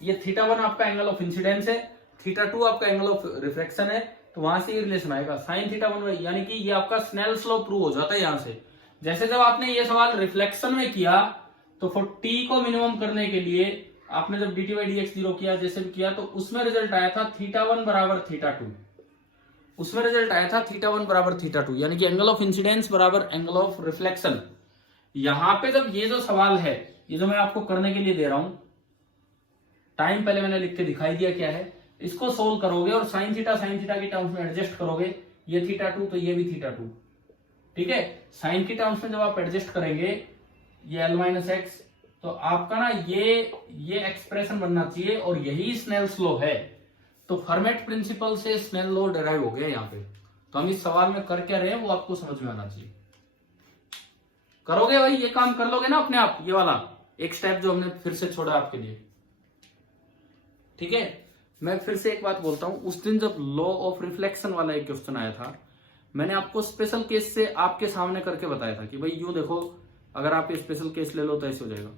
ये θ1 आपका एंगल ऑफ इंसिडेंस है, θ2 आपका एंगल ऑफ रिफ्लेक्शन है, तो वहां से ये रिलेशन आएगा sin θ1, यानी कि ये आपका स्नेल्स लॉ प्रूव हो जाता है यहां से। जैसे जब आपने ये सवाल रिफ्लेक्शन में किया तो फॉर t को मिनिमम करने के लिए आपने जब dt बाई dx 0 किया, जैसे भी किया, तो उसमें रिजल्ट आया था θ1 बराबर θ2। उसमें रिजल्ट आया था θ1 बराबर θ2, यानी कि एंगल ऑफ इंसिडेंस बराबर एंगल ऑफ रिफ्लेक्शन। यहां पे जब ये जो सवाल है, ये जो मैं आपको करने के लिए दे रहा हूं, टाइम पहले मैंने लिख के दिखाई दिया क्या है, इसको सोल्व करोगे और sin थीटा के टर्म्स में एडजस्ट करोगे, ये θ2 तो ये भी θ2। ठीक है, साइन के टर्म्स में जब आप एडजस्ट करेंगे ये l माइनस एक्स, तो आपका ना ये एक्सप्रेशन बनना चाहिए, और यही स्नेल्स लॉ है। तो फर्मेट प्रिंसिपल से स्नेल लॉ डेराइव हो गया यहाँ पे। तो हम इस सवाल में कर क्या रहे हैं वो आपको समझ में आना चाहिए। करोगे भाई, ये काम कर लोगे ना अपने आप, ये वाला एक स्टेप जो हमने फिर से छोड़ा आपके लिए। ठीक है, मैं फिर से एक बात बोलता हूं, उस दिन जब लॉ ऑफ रिफ्लेक्शन वाला एक क्वेश्चन आया था, मैंने आपको स्पेशल केस से आपके सामने करके बताया था कि भाई यूं देखो, अगर आप ये स्पेशल केस ले लो तो ऐसे हो जाएगा।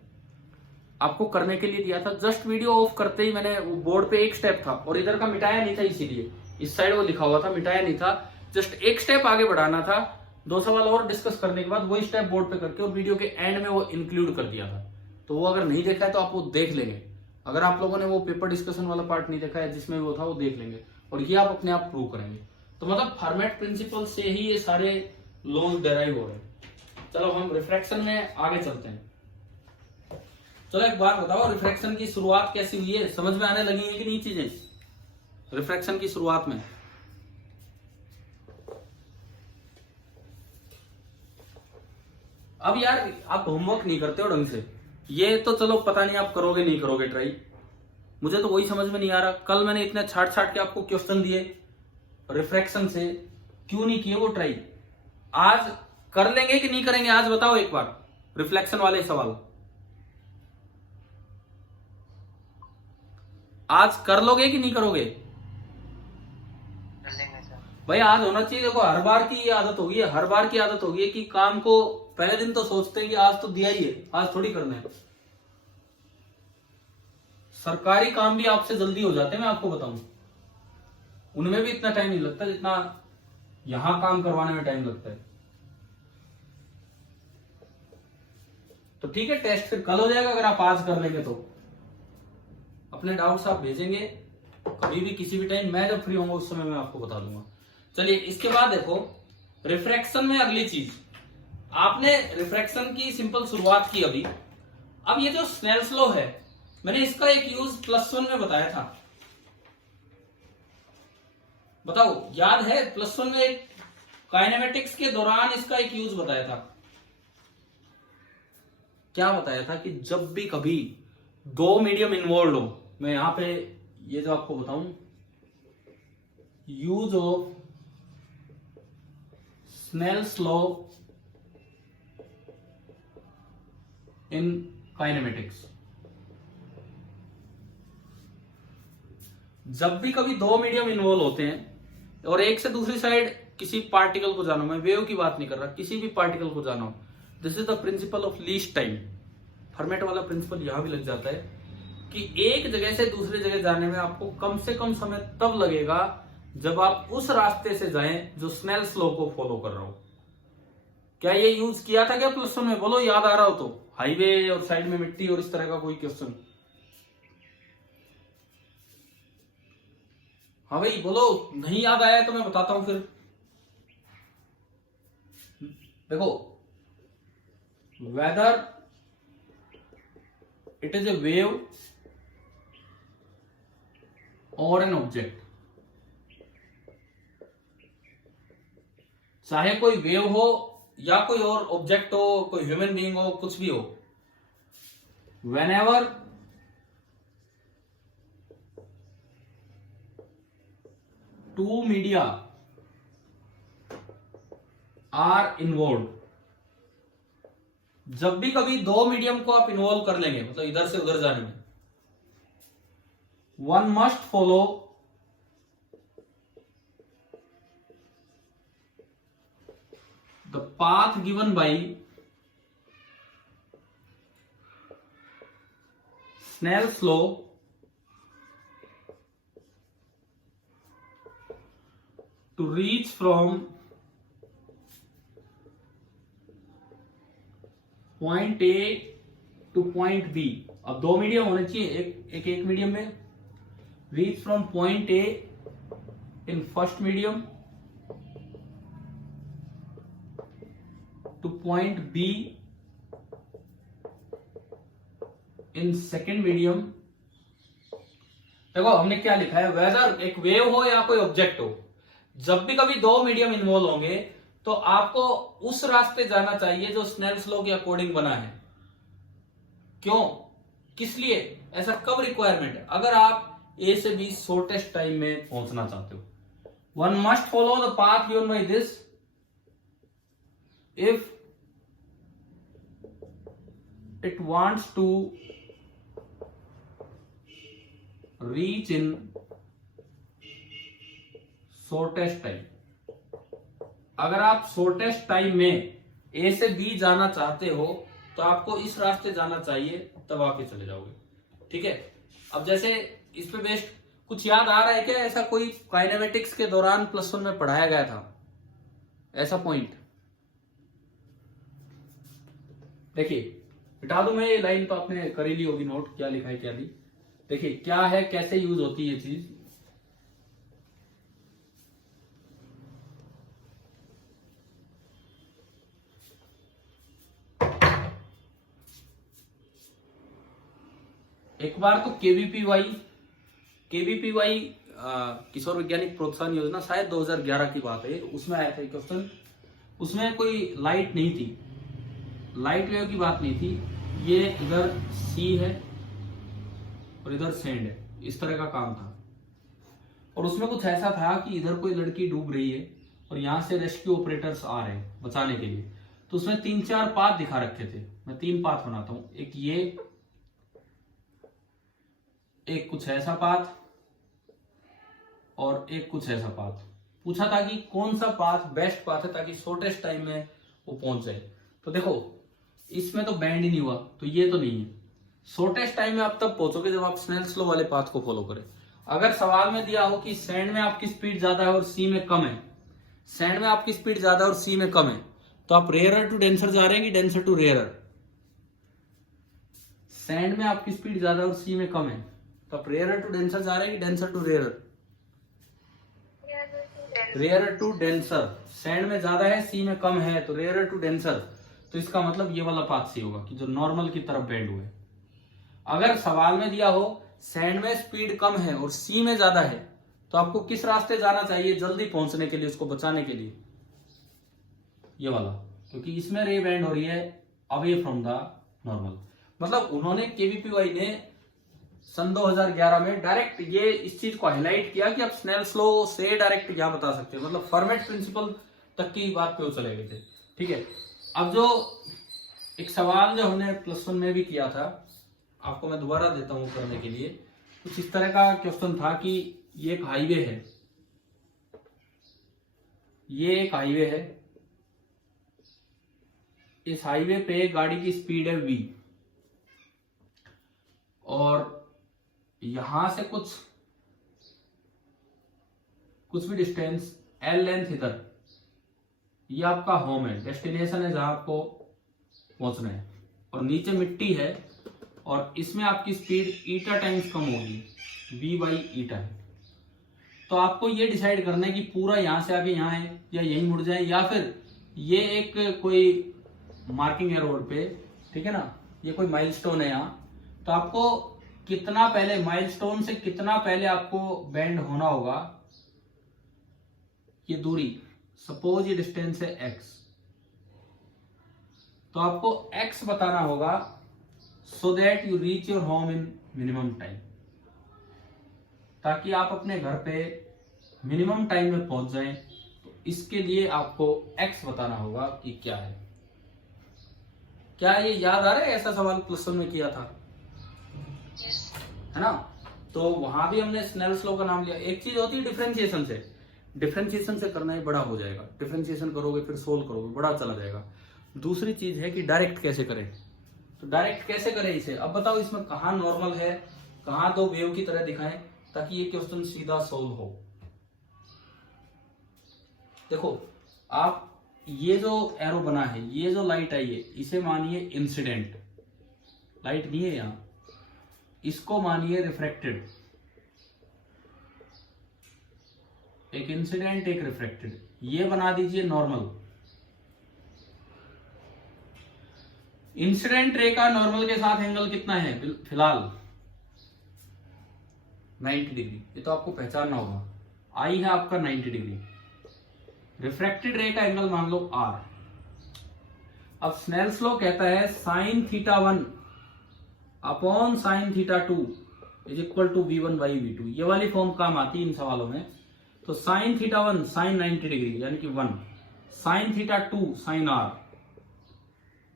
आपको करने के लिए दिया था, जस्ट वीडियो ऑफ करते ही मैंने बोर्ड पे एक स्टेप था और इधर का मिटाया नहीं था, इसीलिए इस साइड वो लिखा हुआ था, मिटाया नहीं था, जस्ट एक स्टेप आगे बढ़ाना था। दो सवाल और डिस्कस करने के बाद वही स्टेप बोर्ड पे करके और वीडियो के एंड में वो इंक्लूड कर दिया था। तो वो अगर नहीं देखा है तो आप वो देख लेंगे। अगर आप लोगों ने वो पेपर डिस्कशन वाला पार्ट नहीं देखा है जिसमें वो था, वो देख लेंगे और ये आप अपने आप प्रूव करेंगे। तो मतलब फॉर्मेट प्रिंसिपल से ही ये सारे लॉज डेराइव हो रहे हैं। चलो हम रिफ्रैक्शन में आगे चलते हैं। चलो एक बात बताओ, रिफ्रैक्शन की शुरुआत कैसी हुई है? समझ में आने लगी है कि नहीं चीजें रिफ्रैक्शन की शुरुआत में? अब यार आप होमवर्क नहीं करते हो ढंग से, ये तो चलो पता नहीं आप करोगे नहीं करोगे ट्राई, मुझे तो वही समझ में नहीं आ रहा। कल मैंने इतने छाट छाट के आपको क्वेश्चन दिए रिफ्रैक्शन से, क्यों नहीं किए वो ट्राई? आज कर लेंगे कि नहीं करेंगे? आज बताओ एक बार रिफ्लेक्शन वाले सवाल आज कर लोगे कि नहीं करोगे? भाई आज होना चाहिए। देखो हर बार की ये आदत होगी है, हर बार की आदत होगी है कि काम को पहले दिन तो सोचते हैं कि आज तो दिया ही है, आज थोड़ी करना है। सरकारी काम भी आपसे जल्दी हो जाते हैं, मैं आपको बताऊं, उनमें भी इतना टाइम नहीं लगता जितना यहां काम करवाने में टाइम लगता है। तो ठीक है, टेस्ट फिर कल हो जाएगा अगर आप आज कर लेंगे तो। अपने डाउट्स आप भेजेंगे कभी भी किसी भी टाइम, मैं जब फ्री होऊंगा उस समय मैं आपको बता दूंगा। चलिए इसके बाद देखो रिफ्रैक्शन में अगली चीज, आपने रिफ्रैक्शन की सिंपल शुरुआत की अभी। अब ये जो स्नेल्स लॉ है, मैंने इसका एक यूज +1 में बताया था, बताओ याद है? +1 में एक काइनेमेटिक्स के दौरान इसका एक यूज बताया था। क्या बताया था? कि जब भी कभी दो मीडियम इन्वॉल्व हो, मैं यहां पे ये जो आपको बताऊं, use of Snell's law in kinematics. जब भी कभी दो मीडियम इन्वॉल्व होते हैं और एक से दूसरी साइड किसी पार्टिकल को जाना, मैं वेव की बात नहीं कर रहा, किसी भी पार्टिकल को जाना हो, this is the principle of least time. Format वाला प्रिंसिपल यहां भी लग जाता है कि एक जगह से दूसरी जगह जाने में आपको कम से कम समय तब लगेगा जब आप उस रास्ते से जाएं जो स्नेल्स लॉ को फॉलो कर रहा हो। क्या ये यूज किया था क्या +1 में? बोलो याद आ रहा हो तो। हाईवे और साइड में मिट्टी और इस तरह का कोई क्वेश्चन? हाँ भाई बोलो, नहीं याद आया तो मैं बताता हूं फिर। देखो, whether it is a wave और एन ऑब्जेक्ट, चाहे कोई वेव हो या कोई और ऑब्जेक्ट हो, कोई ह्यूमन बीइंग हो, कुछ भी हो, whenever two media are involved, जब भी कभी दो मीडियम को आप इन्वॉल्व कर लेंगे, मतलब इधर से उधर जाने में, one must follow the path given by Snell's law to reach from point A to point B। अब दो मीडियम होने चाहिए, एक मीडियम में, reach from point A in first medium to point B in second medium। देखो हमने क्या लिखा है, वेदर एक वेव हो या कोई ऑब्जेक्ट हो, जब भी कभी दो मीडियम इन्वॉल्व होंगे तो आपको उस रास्ते जाना चाहिए जो स्नेल्स लॉ के अकॉर्डिंग बना है। क्यों, किस लिए, ऐसा कब रिक्वायरमेंट है? अगर आप A से B शॉर्टेस्ट टाइम में पहुंचना चाहते हो। One must follow the path given by this if it wants to reach in shortest time। अगर आप शॉर्टेस्ट टाइम में A से B जाना चाहते हो तो आपको इस रास्ते जाना चाहिए, तब आप ही चले जाओगे। ठीक है, अब जैसे इस पे बेस्ड कुछ याद आ रहा है क्या? ऐसा कोई काइनेमेटिक्स के दौरान +1 में पढ़ाया गया था ऐसा पॉइंट? देखिए हटा दूं मैं ये लाइन, तो आपने कर ही ली होगी नोट, क्या लिखा है क्या नहीं। देखिए क्या है, कैसे यूज होती है ये चीज। एक बार तो केवीपीवाई किशोर वैज्ञानिक प्रोत्साहन योजना शायद 2011 की बात है, उसमें आया था क्वेश्चन। उसमें कोई लाइट नहीं थी, लाइट वेव की बात नहीं थी। ये इधर सी है और इधर सैंड है, इस तरह का काम था। और उसमें कुछ ऐसा था कि इधर कोई लड़की डूब रही है और यहां से रेस्क्यू ऑपरेटर्स आ रहे हैं बचाने के लिए। तो उसमें 3-4 पाथ दिखा रखे थे, मैं 3 पाथ बनाता हूं। एक ये, एक कुछ ऐसा पाथ और एक कुछ ऐसा पाथ। पूछा था कि कौन सा पाथ बेस्ट पाथ है ताकि शॉर्टेस्ट टाइम में वो पहुंच जाए। तो देखो इसमें तो बैंड ही नहीं हुआ, तो ये तो नहीं है। शॉर्टेस्ट टाइम में आप तब पहुंचोगे जब आप स्नेल स्लो वाले पाथ को फॉलो करें। अगर सवाल में दिया हो कि सैंड में आपकी स्पीड ज्यादा है और सी में कम है, सैंड में आपकी स्पीड ज्यादा है और सी में कम है, तो आप रेयरर टू डेंसर जा रहे हैं कि डेंसर टू रेयरर। सैंड में आपकी स्पीड ज्यादा है और सी में कम है, तो आप रेयरर टू डेंसर जा रहे हैं कि denser to rarer. Rarer to denser. Sand में ज्यादा है, सी में कम है, तो रेयरर टू डेंसर। तो इसका मतलब ये वाला पाथ सी होगा कि जो नॉर्मल की तरफ बेंड हुए। अगर सवाल में दिया हो सैंड में स्पीड कम है और सी में ज्यादा है, तो आपको किस रास्ते जाना चाहिए जल्दी पहुंचने के लिए, उसको बचाने के लिए? ये वाला, क्योंकि इसमें रे बेंड हो रही है अवे फ्रॉम द नॉर्मल। मतलब उन्होंने केवीपीवाई ने सन 2011 में डायरेक्ट ये इस चीज को हाईलाइट किया कि आप स्नेल स्लो से डायरेक्ट क्या बता सकते हैं, मतलब फॉर्मेट प्रिंसिपल तक की बात पे वो चले गए थे। ठीक है, अब जो एक सवाल जो हमने +1 में भी किया था, आपको मैं दोबारा देता हूं करने के लिए। कुछ इस तरह का क्वेश्चन था कि ये एक हाईवे है, ये एक हाईवे है, इस हाईवे पे गाड़ी की स्पीड है v, और यहां से कुछ भी डिस्टेंस l लेंथ इधर, ये आपका होम है, डेस्टिनेशन है जहां आपको पहुंचना है, और नीचे मिट्टी है, और इसमें आपकी स्पीड ईटा टाइम्स कम होगी, v बाई ईटा है। तो आपको ये डिसाइड करना है कि पूरा यहां से आके यहां है या यहीं मुड़ जाए, या फिर ये एक कोई मार्किंग है रोड पे, ठीक है ना, ये कोई माइलस्टोन है यहाँ, तो आपको कितना पहले माइलस्टोन से कितना पहले आपको बेंड होना होगा, ये दूरी, सपोज ये डिस्टेंस है x, तो आपको x बताना होगा so that you reach your home in minimum time, ताकि आप अपने घर पे मिनिमम टाइम में पहुंच जाएं। तो इसके लिए आपको x बताना होगा कि क्या है। क्या ये याद आ रहा है? ऐसा सवाल +1 में किया था, है ना? तो वहां भी हमने स्नेल स्लो का नाम लिया। एक चीज होती है डिफरेंशिएशन से, डिफरेंशिएशन से करना ही बड़ा हो जाएगा, डिफरेंशिएशन करोगे फिर सोल्व करोगे बड़ा चला जाएगा। दूसरी चीज है कि डायरेक्ट कैसे करें। तो डायरेक्ट कैसे करें इसे, अब बताओ इसमें कहाँ नॉर्मल है, कहाँ दो वेव की तरह दिखाएं ताकि ये क्वेश्चन सीधा सोल्व हो। देखो आप ये जो एरो बना है, ये जो लाइट आई है, इसे मानिए इंसिडेंट लाइट नहीं है यहां, इसको मानिए रिफ्रैक्टेड। एक इंसिडेंट एक रिफ्रैक्टेड, ये बना दीजिए नॉर्मल। इंसिडेंट रे का नॉर्मल के साथ एंगल कितना है फिलहाल? 90 डिग्री। ये तो आपको पहचानना होगा, आई है आपका 90 डिग्री। रिफ्रैक्टेड रे का एंगल मान लो r। अब स्नेल्स लॉ कहता है sine theta 1 upon sine theta 2 is equal to v1 by v2। ये वाली फॉर्म काम आती है इन सवालों में। तो साइन थीटा 1 साइन 90 डिग्री यानी कि 1, sign theta 2 sign r,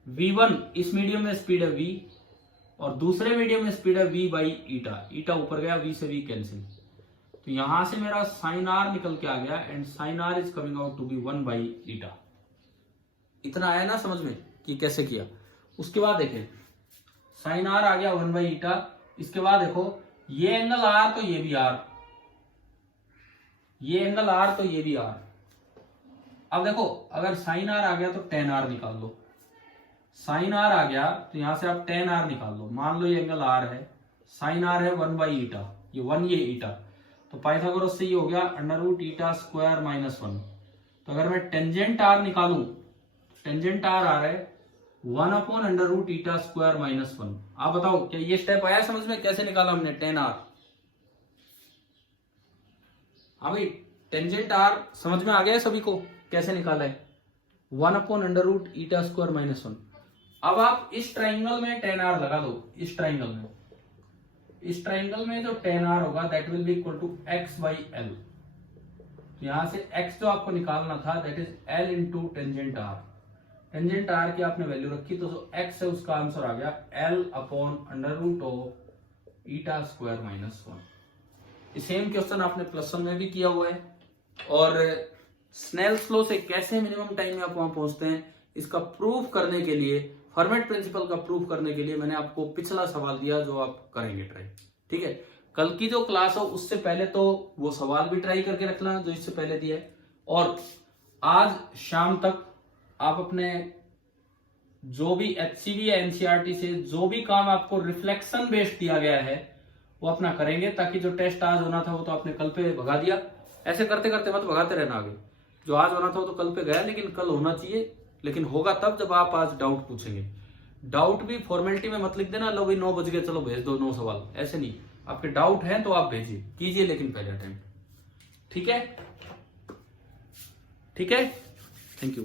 v1 इस मीडियम में स्पीड है v, और दूसरे मीडियम में स्पीड है v बाई ईटा। ईटा ऊपर गया, v से v कैंसिल, तो यहां से मेरा साइन r निकल के आ गया, and sine r is coming out to be 1 by eta. इतना आया ना समझ में कि कैसे किया। उसके बाद देखें साइन r आ गया 1 बाई ईटा। इसके बाद देखो ये एंगल r तो ये भी r, ये एंगल r तो ये भी r। अब देखो अगर साइन r आ गया तो टेन r निकाल लो, साइन आर आ गया तो यहां से आप टेन आर निकाल लो। मान लो ये एंगल आर है, साइन आर है 1/ईटा, ये 1 ये ईटा, तो पाइथागोरस से ये हो गया √ईटा² -1। तो अगर मैं टेंजेंट आर निकालूं, टेंजेंट आर आ रहा है 1/√ईटा² -1। आप बताओ क्या ये स्टेप आया समझ में, कैसे निकाला हमने टेन आर? हाँ भाई, टेंजेंट आर समझ में आ गया सभी को कैसे निकाला है? 1/√ईटा² -1। अब आप इस ट्राइंगल में टेन आर लगा दो, इस ट्राइंगल में, इस ट्राइंगल में जो टेन आर होगा that will be equal to x/l। यहां से x जो आपको निकालना था that is l into tangent r. Tangent r की आपने वैल्यू रखी तो जो x है उसका आंसर आ गया l/√ईटा² -1। सेम क्वेश्चन आपने +1 में भी किया हुआ है। और स्नेल्स लॉ से कैसे मिनिमम टाइम में आप वहां पहुंचते हैं, इसका प्रूफ करने के लिए, फॉर्मेट प्रिंसिपल का प्रूफ करने के लिए मैंने आपको पिछला सवाल दिया जो आप करेंगे ट्राई। ठीक है, कल की जो क्लास हो उससे पहले तो वो सवाल भी ट्राई करके रखना जो इससे पहले दिया है, और आज शाम तक आप अपने जो भी HCV या NCERT से जो भी काम आपको रिफ्लेक्शन बेस्ड दिया गया है वो अपना करेंगे, ताकि जो टेस्ट आज होना था वो तो आपने कल पे भगा दिया। ऐसे करते करते मत भगाते रहना आगे, जो आज होना था वो तो कल पे गया, लेकिन कल होना चाहिए, लेकिन होगा तब जब आप आज डाउट पूछेंगे। डाउट भी फॉर्मेलिटी में मत लिख देना, लो भाई 9 बज गए चलो भेज दो 9 सवाल, ऐसे नहीं। आपके डाउट है तो आप भेजिए, कीजिए लेकिन पहले अटेम्प्ट। ठीक है, ठीक है, थैंक यू।